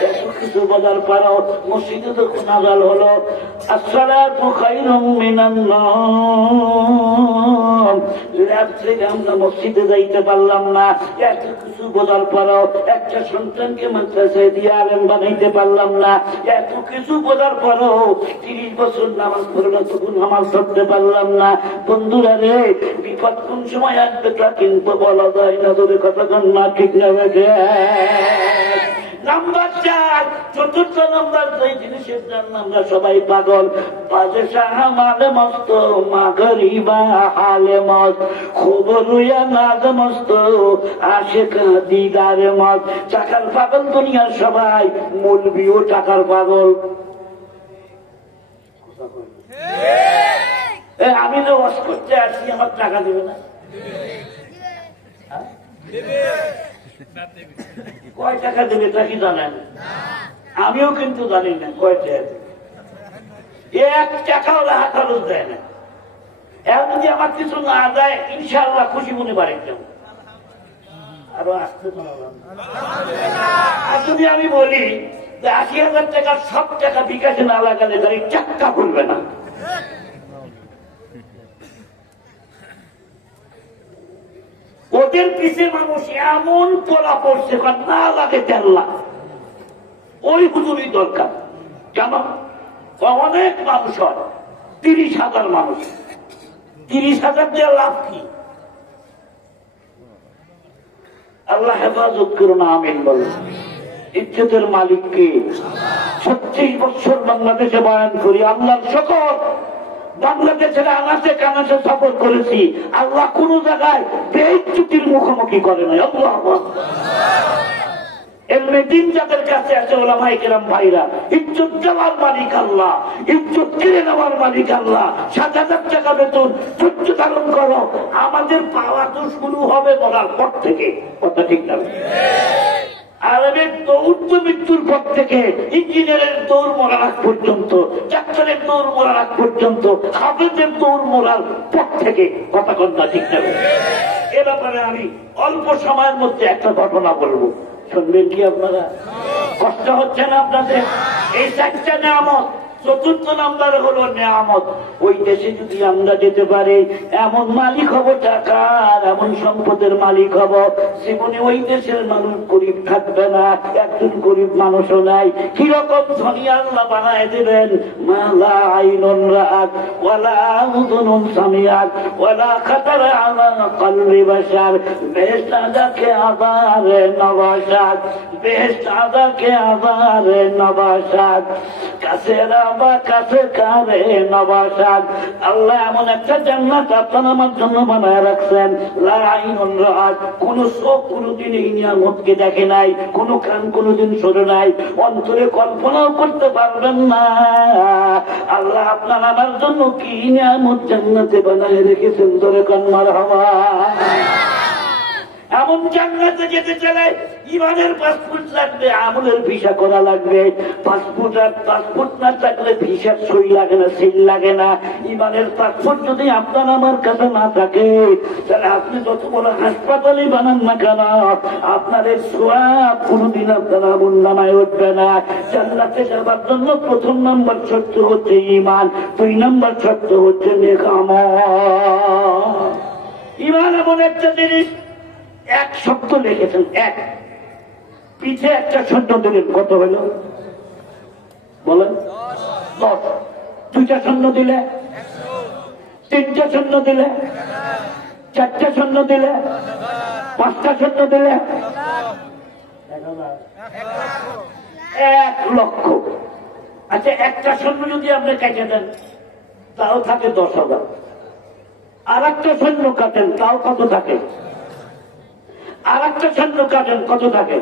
এত কিছু বোঝার পরেও মসজিদে যখন আযান হলো আসসালাতু খায়রুম মিনান নাওম, রাত্রে আমরা মসজিদে যাইতে পারলাম না, এত কিছু বোঝার পরেও একটা সন্তানকে মাদ্রাসায় দিয়ে আলেম বানাইতে পারলাম না, এত কিছু বোঝার পরেও 30 বছর নামাজ পড়লো তখন নামাজ পড়তে পারলাম না। বন্ধুরা রে, বিপদ কোন সময় আসবে তা কিন্তু বলা যায় না। দূরে কথা গন্না ঠিক না। নাম্বার 4, চতুর্থ নাম্বার যে জিনিসের জন্য আমরা সবাই পাগল, বাদশাহ মালে মস্ত মাগরিবা হালে মস্ত, খবর হইয়া নাজ মস্ত আশিক দিদারে মস্ত। টাকার পাগল দুনিয়ার সবাই, মৌলভিও টাকার পাগল। আমি তো ওয়াজ করতে আসি, আমার টাকা দেবে না? কয় টাকা দেবে তা কি জানেন? আমিও কিন্তু জানি না কয় টাকা, 1 টাকাও রাহা খরচ দেয় না। এখন যদি আমার কিছু না দেয়, ইনশাআল্লাহ খুশি মনে পারে কেউ আরো আসতে পারলাম। আর যদি আমি বলি যে 80,000 টাকার সব টাকা বিকাশে না লাগালে তার টাকা ভুলবে না। ওদের পিছিয়ে মানুষ এমন পড়া পড়ছে না লাগে 1.5 লাখ, ওই হুজুরই দরকার। কেন? অনেক মানুষ হয়, 30,000 মানুষ, 30,000 দিয়ে লাভ কি? আল্লাহ হেফাজত করুন, আমিন বলেন। ইজ্জতের মালিক কে? 36 বছর বাংলাদেশে বয়ান করি, আল্লাহর শকর বাংলাদেশের আনাচে কানাচে সফর করেছি, আল্লাহ কোন জায়গায় বেইজ্জতির মুখোমুখি করে নাই। আল্লাহ এমনি দিন যাদের কাছে আছে ওলামায়ে কেরাম ভাইরা, ইজ্জত দেওয়ার মালিক আল্লাহ, ইজ্জত কেড়ে নেওয়ার মালিক আল্লাহ। 7,000 টাকা বেতন, ধৈর্য ধারণ করো। আমাদের পাওয়া তো শুরু হবে মরার পর থেকে, কথা ঠিক না? আরবের দৌড় তো মৃত্যুর পর থেকে, ইঞ্জিনিয়ারের দৌড় মরার আগ পর্যন্ত, ডাক্তারের দৌড় মরার আগ পর্যন্ত, হাফেজের দৌড় মরার পর থেকে, কথা কথা ঠিক না? এ ব্যাপারে আমি অল্প সময়ের মধ্যে একটা ঘটনা বলবো, শুনবেন কি আপনারা? কষ্ট হচ্ছে না আপনাদের? এই 4টা নিয়ামত। চতুর্থ নাম্বার হলো নিয়ামত। ওই দেশে যদি আমরা যেতে পারি, এমন মালিক হব টাকার, এমন সম্পদের মালিক হব, জীবনে ওই দেশের মানুষ গরিব থাকবে না, একজন গরিব মানুষও নাই। কিরকম ধনী আল্লাহ বানায় দেবেন, মালা আইনুন রাআত ওয়ালা উযুনুন সামিআত ওয়ালা খাতারা আলা কলবি বাশার। বেহেশত আদাকে আবারে নবাসাত, বেহেশত আদাকে আবারে নবাসাত, কাছেরা বা কাছে কারে নবাসাত। আল্লাহ এমন একটা জান্নাত আপনার আমার জন্য বানায় রাখছেন, লা আইনুন রাআত, কোন চোখ কোনদিন এই নিয়ামতকে দেখে নাই, কোন কান কোনদিন শোনে নাই, অন্তরে কল্পনাও করতে পারবেন না। আল্লাহ আপনার আমার জন্য কি নিয়ামত জান্নাতে বানায় রেখেছেন, ধরে কান মারহাবা। এমন জান্নাতে যেতে চাইলে ইমানের পাসপোর্ট লাগবে, আমলের ভিসা করা লাগবে। পাসপোর্ট আর পাসপোর্ট না থাকলে ভিসার সই লাগে না, সিল লাগে না। ইমানের পাসপোর্ট যদি আপনার আমার কাছে না থাকে, তাহলে আপনি যত বড় হাসপাতালে বানান না কেন, আপনার এই সোয়াব কোনদিন আপনার আমল নামায় উঠবে না। জান্নাতে যাবার জন্য প্রথম নম্বর শর্ত হচ্ছে ইমান, 2 নম্বর শর্ত হচ্ছে নেক আমল। ইমান এমন একটা জিনিস, 1 শব্দ লিখেছেন, 1 পিঠে একটা শব্দ দিলেন, কত হইল বলেন? 10। 2টা শূন্য দিলে, 3টা শূন্য দিলে, 4টা শূন্য দিলে, 5টা শূন্য দিলে 1 লক্ষ। আচ্ছা, একটা শূন্য যদি আপনি কেটে দেন তাও থাকে 10,000। আর একটা শূন্য কাটেন তাও কত থাকে? আর একটা শূন্য কাটেন কত থাকে?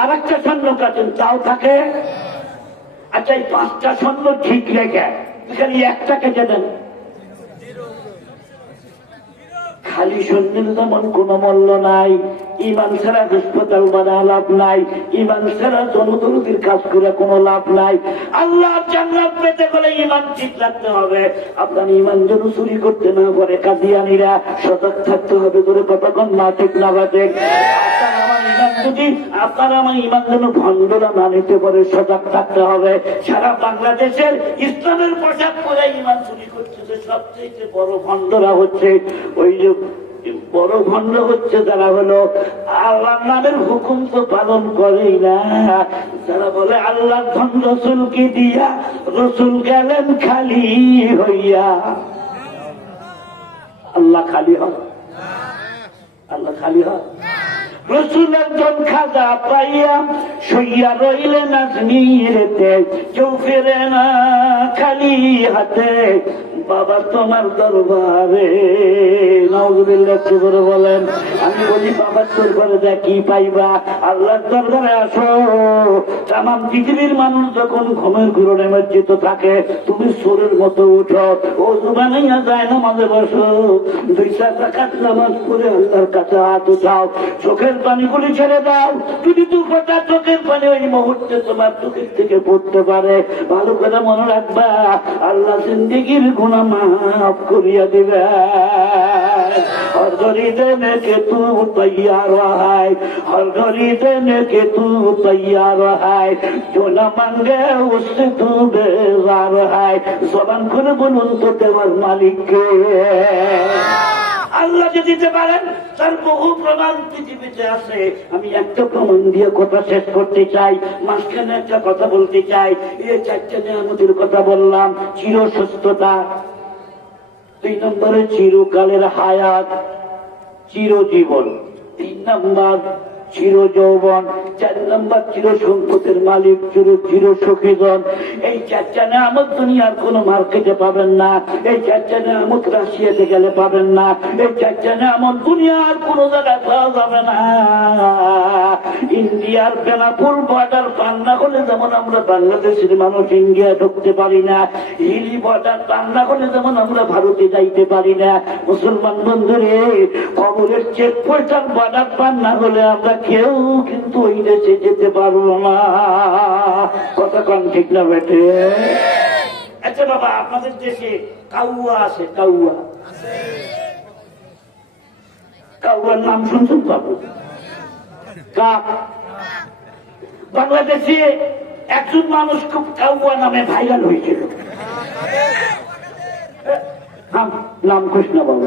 আর একটা শূন্য কাটেন তাও থাকে। আচ্ছা, এই 5টা শূন্য ঠিক রেখে এখানে একটা কেটে দেন, খালি শূন্যের যেমন কোন মূল্য নাই। ইমান ছাড়া হাসপাতাল বানা লাভ নাই, ইমান ছাড়া জনদরদির কাজ করে কোনো লাভ নাই। আল্লাহ জান্নাত পেতে গেলে ইমান ঠিক রাখতে হবে। আপনার ইমান যেন চুরি করতে না পারে, কাদিয়ানীরা সজাগ থাকতে হবে। ধরে কতক্ষণ না ঠিক না বাজে আপনার আমার ইমান যেন ভণ্ডরা না নিতে পারে, সজাগ থাকতে হবে। সারা বাংলাদেশের ইসলামের পোশাক পরে ইমান চুরি করছে, সবচেয়ে বড় ভণ্ডরা হচ্ছে ওই যে বড় ভণ্ড হচ্ছে যারা হলো আল্লাহর নামের হুকুম তো পালন করেই না, যারা বলে আল্লাহর ধন রসুলকে দিয়া রসুল গেলেন খালি হইয়া। আল্লাহ খালি হয়? আল্লাহ খালি হয়? রসুলের জন খাজা পাইয়া সইয়া রইলেন আজমিরেতে, কেউ ফেরে না খালি হাতে বাবা তোমার দরবারে। নাউজুবিল্লাহ করে বলেন। আমি বলি বাবার দরবারে যা কি পাইবা? আল্লাহর দরবারে আসো। তাম পৃথিবীর মানুষ যখন ঘুমের ঘুরনে মজ্জিত থাকে, তুমি সোরের মতো উঠো, ও জুবানাইয়া যায় নামাজে বসো, 2-4 রাকাত নামাজ পড়ে আল্লাহর কাছে হাত উঠাও, চোখের পানিগুলি ছেড়ে দাও। যদি 2 ফোঁটা চোখের পানি ওই মুহূর্তে তোমার চোখের থেকে পড়তে পারে, ভালো করে মনে রাখবা আল্লাহ জিন্দেগির গুনাহ মাফ করিয়া দিবে। हर घड़ी देने के तू तैयार है, हर घड़ी देने के तू तैयार है, जो न मांगे उससे तू बेजार है। जबान खुले बोलुन तो देवर मालिक के। আল্লাহ যে দিতে পারেন তার বহু প্রমাণ পৃথিবীতে আছে। আমি একটা প্রমাণ দিয়ে কথা শেষ করতে চাই, মাঝখানে একটা কথা বলতে চাই। এই 4টা নিয়ামতের কথা বললাম। চির সুস্থতা, 2 নম্বরে চিরকালের হায়াত, চিরজীবন, 3 নম্বর চির যৌবন, 4 নম্বর চির সম্পদের মালিক, চির সুখীজন। এই 4টা নিয়ামত দুনিয়ার কোন মার্কেটে পাবেন না, এই 4টা নিয়ামত রাশিয়াতে গেলে পাবেন না, এই 4টা নিয়ামত দুনিয়ার কোন জায়গায় পাওয়া যাবে না। ইন্ডিয়ার বেনাপুর বর্ডার পার না হলে যেমন আমরা বাংলাদেশের মানুষ ইন্ডিয়া ঢুকতে পারি না, হিলি বর্ডার পার না হলে যেমন আমরা ভারতে যাইতে পারি না। মুসলমান বন্ধুরে, কবরের চেক পোস্টার বর্ডার পার না হলে আমরা কেউ কিন্তু ওই দেশে যেতে পারবো না। কথা কন ঠিক না বেটে? আচ্ছা বাবা, আপনাদের দেশে কাউয়া আছে? কাউয়া, কাউয়ার নাম শুনছেন বাবু? কাক। বাংলাদেশে একজন মানুষ খুব কাউয়া নামে ভাইরাল হয়েছিল। নাম কৃষ্ণ বাবু।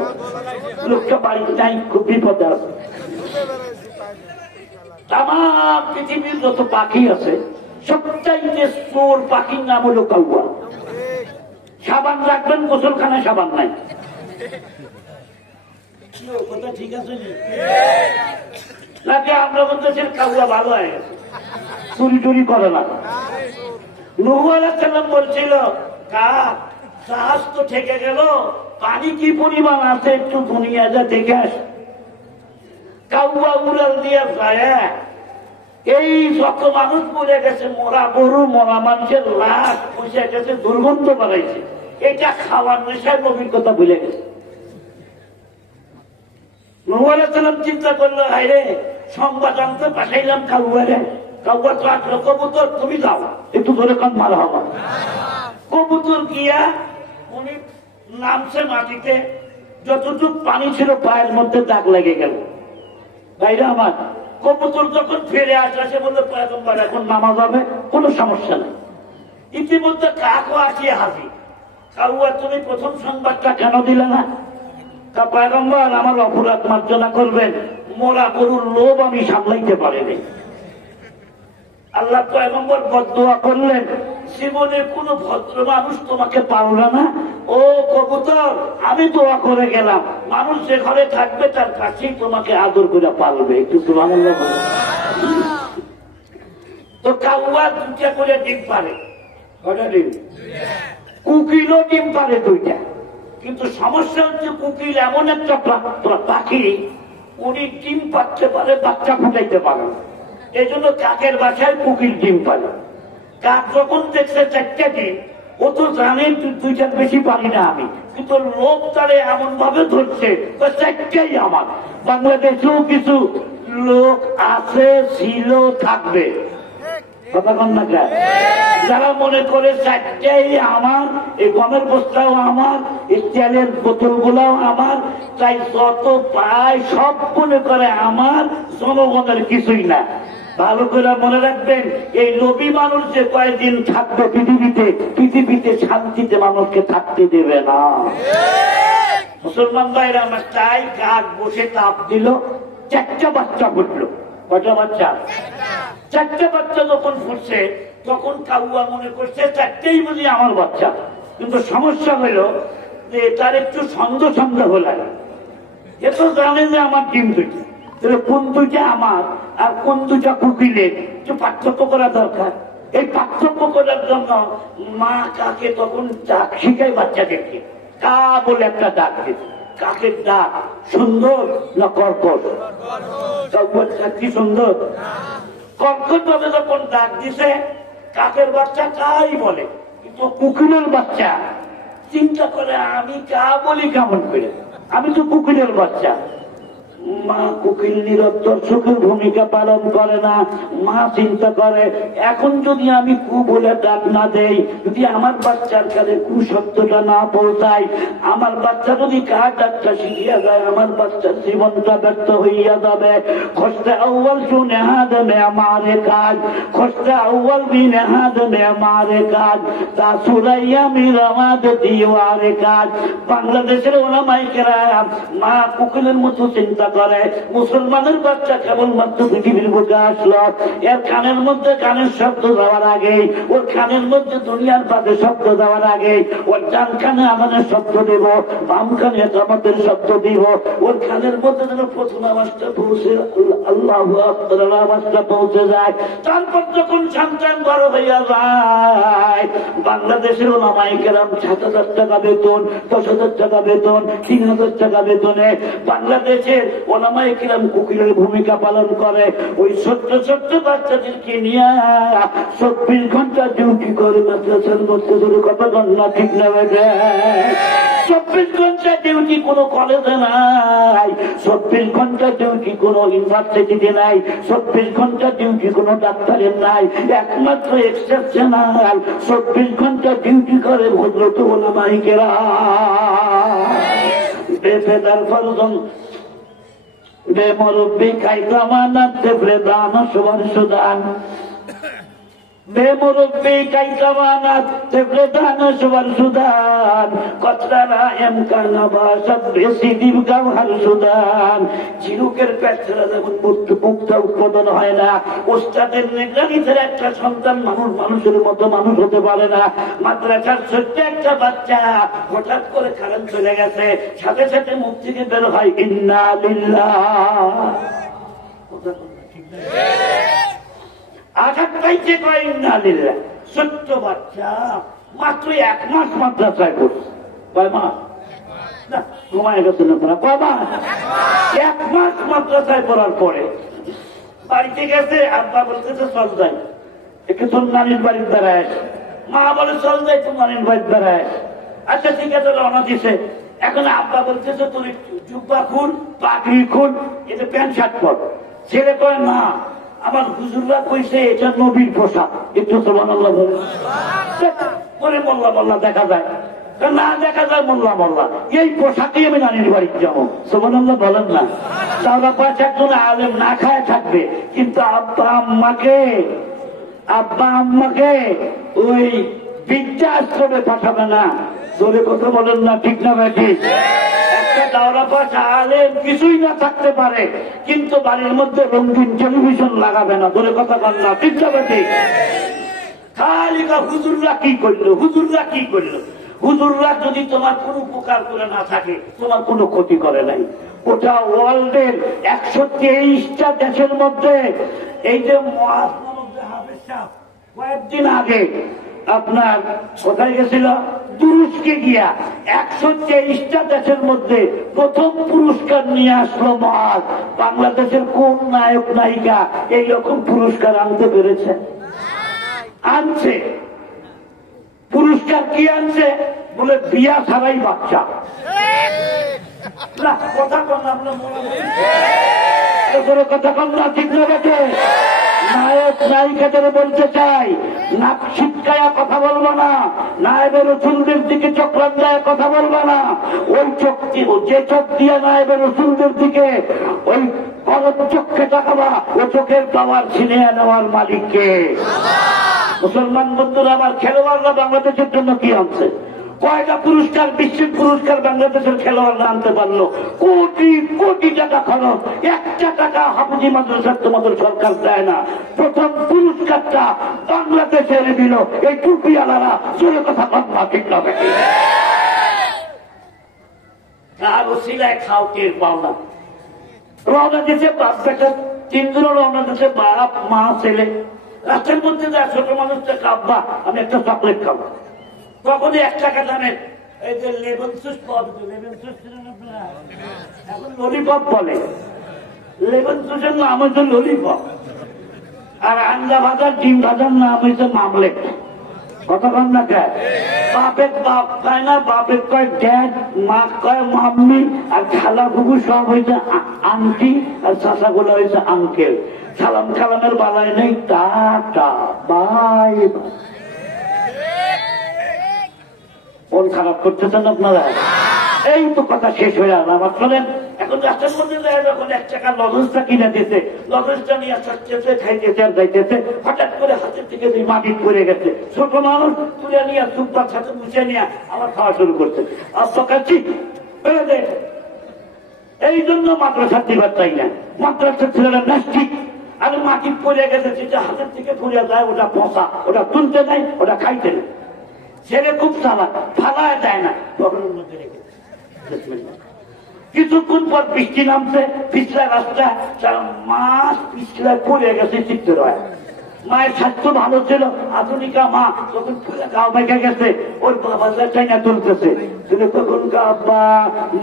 লোকটা বাড়িতে নাই, খুব বিপদে আছে। তাম পৃথিবীর যত পাখি আছে সবচাইতে চোর পাখির নাম হলো কাউয়া। সাবান রাখবেন, গোসলখানায় সাবান নাই। কথা ঠিক আছে নাকি? আমরা বলতেছেন কাউয়া ভালো হয়ে গেছে, চুরি টুরি করে না। নূহ আলাইহিস সালাম বলছিল, জাহাজ তো ঠেকে গেল, পানি কি পরিমাণ আছে একটু দুনিয়া যা দেখে আস। কাউয়া উড়াল দিয়ে যায়। এই যত মানুষ মরে গেছে, মরা গরু, মরা মানুষের লাশ বসে গেছে, দুর্গন্ধ বাড়াইছে। এটা খাওয়ার নেশায় নবীর কথা ভুলে গেছে। নূহ আলাইহিস সালাম চিন্তা করলো, হায়রে সংবাদ আনতে পাঠাইলাম কাউয়ারে, কাউয়া তো আসলো, কবুতর তুমি যাও, একটু ধরে কান মারা হবা। কবুতর গিয়া উনি নামছে মাটিতে, যতটুক পানি ছিল পায়ের মধ্যে দাগ লেগে গেল। ভাইরা আমার, কবুতর যখন ফিরে আসে বললো, পয়গম্বর এখন নামা যাবে, কোনো সমস্যা নেই। ইতিমধ্যে কাকও আসিয়া হাজির। কাউয়া তুমি প্রথম সংবাদটা কেন দিলে না? পয়গম্বর আমার অপরাধ মার্জনা করবেন, মোরা গরুর লোভ আমি সামলাইতে পারিনি। আল্লাহ পয়গম্বর বদদুয়া করলেন, জীবনে কোন ভদ্র মানুষ তোমাকে পারল না, ও কবুতর আমি দোয়া করে গেলাম, মানুষ যে ঘরে থাকবে তার কাছেই তোমাকে আদর করে পালবে। একটু সুবহানাল্লাহ বলুন। তো কাউয়া দুইটা করে ডিম পারে, কয়টা ডিম? কুকিলও ডিম পারে দুইটা। কিন্তু সমস্যা হচ্ছে কুকিল এমন একটা পাখি, উনি ডিম পাচ্ছে পারে, বাচ্চা ফুটাইতে পারে। এই জন্য কাকের বাসায় কুকিল ডিম পারে। কাক যখন দেখছে চারটা ডিম, ও তো জানে দুইটার বেশি পারি না আমি, কিন্তু লোক তারে এমন ভাবে ধরছে চারটাই আমার। বাংলাদেশেও কিছু লোক আছে, ছিল, থাকবে, কথা কন না যায়, যারা মনে করে চারটাই আমার, এই গমের বস্তাও আমার, এই তেলের বোতল গুলাও আমার, তাই যত পায় সব মনে করে আমার, জনগণের কিছুই না। ভালো করে মনে রাখবেন, এই লোভী মানুষ যে কয়েকদিন থাকবে পৃথিবীতে শান্তিতে মানুষকে থাকতে দেবে না। মুসলমান ভাইরা আমার, তাই কাক বসে তাপ দিল, চারটা বাচ্চা ফুটলো। কয়টা বাচ্চা? চারটা বাচ্চা যখন ফুটছে তখন কাউয়া মনে করছে চারটেই বুঝি আমার বাচ্চা। কিন্তু সমস্যা হলো যে তার একটু সন্দেহ লাগে। এ তো জানে যে আমার ডিম দুইটা, তাহলে কোন দুইটা আমার আর কোন দুইটা কুকিলের একটু পার্থক্য করা দরকার। এই পার্থক্য করার জন্য মা কাকে তখন ডাক শিখায় বাচ্চাদেরকে। কা বলে একটা ডাক দিত। কাকের ডাক সুন্দর না কর্কট? কি সুন্দর! কর্কট ভাবে যখন ডাক দিছে, কাকের বাচ্চা কাই বলে, কিন্তু কুকিলের বাচ্চা চিন্তা করে আমি কা বলি কেমন করে, আমি তো কুকিলের বাচ্চা। মা কুকিল নিরন্তর সুখের ভূমিকা পালন করে না। মা চিন্তা করে, এখন যদি আমি কু বলে ডাক না দেই, যদি আমার বাচ্চার কাছে কুশব্দটা না পৌঁছায়, আমার বাচ্চা যদি কার ডাকটা শিখিয়া যায়, আমার বাচ্চার জীবনটা ব্যর্থ হইয়া যাবে। খোঁজটা আউ্বাল শুনে হাত মে আমারে কাজ, খোঁজটা আউ্বাল বিনে হাত মে আমারে কাজ, তা সুরাইয়া মিরামাদ দিওয়ারে কাজ। বাংলাদেশের ওলামায়ে কেরাম মা কুকিলের মতো চিন্তা করে, মুসলমানের বাচ্চা কেবলমাত্র পৃথিবীর বুকে আসলো, এর কানের মধ্যে কানের শব্দ দেওয়ার আগে, ওর কানের মধ্যে দুনিয়ার পাতে শব্দ দেওয়ার আগে, ওর ডান কানে আমাদের শব্দ দেব, বাম কানে আমাদের শব্দ দিব, ওর কানের মধ্যে যেন প্রথম আওয়াজটা পৌঁছে, আল্লাহু আকবার আওয়াজটা পৌঁছে যায়। তারপর যখন সন্তান বড় হইয়া যায়, বাংলাদেশের ওলামায়ে কেরাম ৭,০০০ টাকা বেতন, ১০,০০০ টাকা বেতন, ৩,০০০ টাকা বেতনে বাংলাদেশের ওলামায়ে কেরাম কুকিলের ভূমিকা পালন করে। ওই ছোট্ট বাচ্চাদেরকে নিয়ে ২৪ ঘন্টা ডিউটি করে মাদ্রাসার মধ্যে, কথা গণনা ঠিক না বেঠে? ২৪ ঘন্টা ডিউটি কোনো কলেজে নাই, ২৪ ঘন্টা ডিউটি কোনো ইউনিভার্সিটিতে নাই, ২৪ ঘন্টা ডিউটি কোনো ডাক্তারের নাই। একমাত্র এক্সেপশনাল ২৪ ঘন্টা ডিউটি করে ভদ্রত ওলামায়ে কেরাম। বেফেদার ফরজন বেমরব্বী কাইকামানাত তেফরেদান সবার সুদান, বেমরব্বী কাইকামানাত তেফরেদান সবার সুদান, কতরা এমকানা বাসাব বেশি দিবগাম হার সুদান। ঝিনুকের পেট ছাড়া যখন মুক্তা উৎপাদন হয় না, ওস্তাদের নিগরানিতে একটা সন্তান মানুষের মতো মানুষ হতে পারে না। মাদ্রাসার ছোট্ট একটা বাচ্চা হঠাৎ করে কারেন্ট চলে গেছে, সাথে সাথে মুখ থেকে বের হয় ইন্না লিল্লাহ। আঘাত পাইছে কয় ইন্না লিল্লাহ। ছোট্ট বাচ্চা মাত্র ১ মাস মাদ্রাসায় পড়ছে। কয় মাস? না, ঘুমায় গেছে না। কয় মাস? ১ মাস মাদ্রাসায় পড়ার পরে বাড়িতে গেছে, আব্বা বলতেছে চল যাই একটু তোর নানির বাড়ির বেড়ায়। মা বলে চল যাই তোর নানির বাড়ির বেড়ায়। আচ্ছা ঠিক আছে, রওনা দিছে। এখন আব্বা বলতেছে তোর জুব্বা খুল, পাগড়ি খুল, এটা প্যান্ট শার্ট পর। ছেলে কয় না, আমার হুজুররা কইছে এটা নবীর পোশাক, একটু সুবহানাল্লাহ বলেন। পরে মোল্লা মোল্লা দেখা যায়, না দেখা যায় মোল্লা মোল্লা, এই পোশাকই আমি নানির বাড়িতে যাবো। সুবহানাল্লাহ বলেন না। তাহলে পাঁচ একজন আলেম না খায় থাকবে, কিন্তু আব্বা আম্মাকে ওই বিদ্যা আশ্রমে পাঠাবে না। জোরে কথা বলেন না, ঠিক না ভাই? ঠিক। একটা দাওরা পাশ আলেম কিছুই না থাকতে পারে, কিন্তু বাড়ির মধ্যে রঙিন টেলিভিশন লাগাবে না। জোরে কথা বলেন না, ঠিক না ভাই? ঠিক। খালি হুজুররা কি করলো, হুজুররা কি করলো। হুজুররা যদি তোমার কোনো উপকার করে না থাকে, তোমার কোনো ক্ষতি করে নাই। ওটা ওয়ার্ল্ডের 123টা দেশের মধ্যে, এই যে কয়েকদিন আগে আপনার কোথায় গেছিল, তুরস্কে গিয়া 123টা দেশের মধ্যে প্রথম পুরস্কার নিয়ে আসলো মহাজ। বাংলাদেশের কোন নায়ক নায়িকা এইরকম পুরস্কার আনতে পেরেছে? আনছে। পুরস্কার কি আনছে? বলে বিয়া ছাড়াই বাচ্চা। না কথা কন, আপনার কথা কন না, ঠিক না? গেছে নায়ক নায়িকাদের বলতে চাই, নাক ছিটকায়া কথা বলবো না, নায়েবের রসুলদের দিকে চোখ রান্দায় কথা বলবো না। ওই চোখ, যে চোখ দিয়ে নায়েবের রসুলদের দিকে ওই কলম চোখে তাকাবা, ও চোখের পাওয়ার ছিনিয়ে নেওয়ার মালিককে। মুসলমান বন্ধুরা আমার, খেলোয়াড়রা বাংলাদেশের জন্য কি আনছে? কয়টা পুরস্কার, বিশ্বের পুরস্কার বাংলাদেশের খেলোয়াড়রা আনতে পারলো? কোটি কোটি টাকা খরচ, একটা টাকা হাফিজি মাদ্রাসার তোমাদের সরকার দেয় না। প্রথম পুরস্কারটা বাংলাদেশের দিল এই টুপিওয়ালারা। জোরে কথা কথা ঠিক না? আর ওসিলায় খাও টের পাও না। রওনা দিচ্ছে বাপ বেটা, 3 দিনও রওনা দিচ্ছে, বাপ মা ছেলে। রাস্তার মধ্যে যায় ছোট মানুষটা, আব্বা আমি একটা চকলেট খাবো। তখনই 1 টাকা দামের এই যে লেমন জুস পাওয়া যেত, লেমন জুস এখন ললিপপ বলে। লেমন জুসের নাম হয়েছে ললিপপ, আর আঞ্জা ভাজার ডিম ভাজার নাম হয়েছে মামলেট। কতক্ষণ না খায়? বাপের বাপ কয় না, বাপের কয় ড্যাড, মা কয় মাম্মি, আর খালা বুবু সব হয়েছে আন্টি, আর চাষা গুলো হয়েছে আঙ্কেল। সালাম কালামের বালাই নেই, টাটা বাই। মন খারাপ করতেছেন আপনারা? এই তো কথা শেষ হয়ে গেল আমার। চলেন এখন রাস্তার মধ্যে যায়, যখন 1 টাকা লজেন্সটা কিনে দিতে, লজেন্সটা নিয়ে চাচ্ছে, খাইতেছে আর যাইতেছে, হঠাৎ করে হাতের থেকে মাটি পড়ে গেছে। ছোট মানুষ তুলে নিয়ে সুপার সাথে মুছে নিয়ে আমার খাওয়া শুরু করছে। আব্বা কাচ্ছি ফেলে দে। এই জন্য মাদ্রাসা দিবার চাই না। মাদ্রাসা ছেলেরা নাস্তিক, আর মাটি পড়ে গেছে, যেটা হাতের থেকে পড়ে যায় ওটা পচা, ওটা তুলতে নাই, ওটা খাইতে নাই। ছেলে খুব চালাক, ফালায় যায় না, পকেটের মধ্যে রেখে। কিছুক্ষণ পর বৃষ্টি নামছে, পিছলা রাস্তা, মাছ পিছলায় পড়ে গেছে চিত্র হয়। মায়ের স্বাস্থ্য ভালো ছিল, আধুনিকা মা, তখন গাও মেঘে গেছে, ওর বাবা চাইনা তুলতেছে। তিনি তখন আব্বা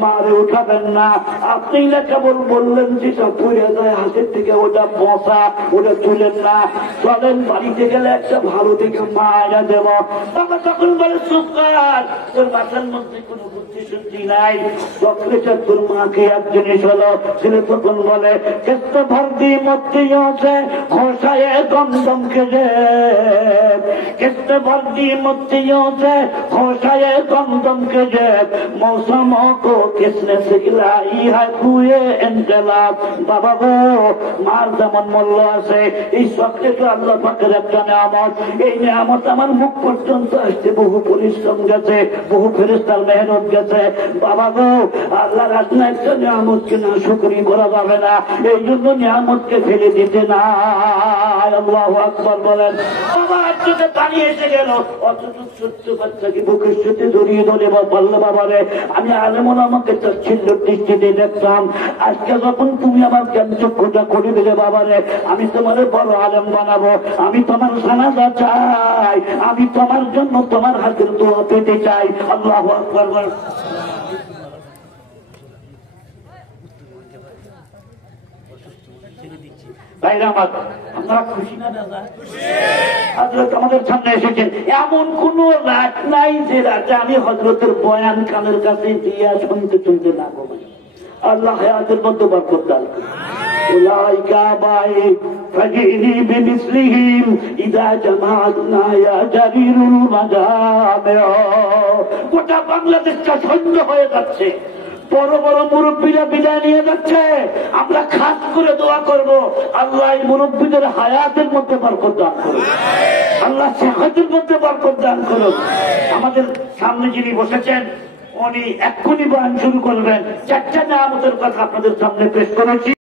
মারে উঠাবেন না, আপনি না কেবল বললেন যেটা পড়ে যায় হাতের থেকে, ওটা বসা, ওটা তুলেন না, চলেন বাড়িতে গেলে একটা ভালো থেকে মা এনে দেব। বাবা তখন বলে চুপ কর, তোর মাথার মধ্যে কোনো বুদ্ধি শুদ্ধি নাই, চকলেটের তোর মাকে এক জিনিস হলো। ছেলে তখন বলে কেস্ত ভর দিয়ে মধ্যে আছে খোসায় গন্ধম के जेब, किसने भर दी मोतियों से खोसाए गमदम के जेब, मौसमों को किसने सिखलाई है कुए इनकलाब। बाबा गो मार যেমন মূল্য আছে, এই চকলেট আল্লাহ পাকের একটা নিয়ামত। এই নিয়ামত আমার মুখ পর্যন্ত আসতে বহু পরিশ্রম গেছে, বহু ফেরেশতার মেহনত গেছে। বাবা গো আল্লাহর আসলে একটা নিয়ামতকে না শুকরি করা যাবে না, এই জন্য নিয়ামতকে ফেলে দিতে না। আল্লাহু আকবার বলেন। বাবা চোখে পানি এসে গেল, অথচ ছোট্ট বাচ্চাকে বুকের সাথে জড়িয়ে ধরে বললো বাবারে আমি আলেমন আমাকে তাচ্ছিল্য দৃষ্টিতে দেখতাম, আজকে যখন তুমি আমার জ্ঞান চক্ষুটা করে দিলে বাবারে, আমি তোমার বড় আলেম বানাবো, আমি তোমার জানাজা চাই, আমি তোমার জন্য তোমার হাতের দোয়া পেতে চাই। আল্লাহু আকবার বলেন। ভাইরা আমার, আপনারা খুশি না দাদা? হযরত আমাদের সামনে এসেছেন, এমন কোন রাত নাই যে রাতে আমি হযরতের বয়ান কানের কাছে দিয়া শুনতে শুনতে না ঘুমাই। আল্লাহ হায়াতের মধ্যে বরকত দান করুন। উলাইকা বাইক ফাজিনি বিমিসলিহিম ইযা জামাআনা ইয়া জারিরুল মাজামিউ। গোটা বাংলাদেশটা সৈন্য হয়ে যাচ্ছে, বড় বড় মুরব্বীরা বিদায় নিয়ে যাচ্ছে। আমরা খাস করে দোয়া করব, আল্লাহ এই মুরব্বীদের হায়াতের মধ্যে বরকত দান করুন, আল্লাহ সেহতের মধ্যে বরকত দান করুন। আমাদের সামনে যিনি বসেছেন উনি এক্ষুনি বয়ান শুরু করবেন। চারটা নিয়ামতের কথা আপনাদের সামনে পেশ করেছি।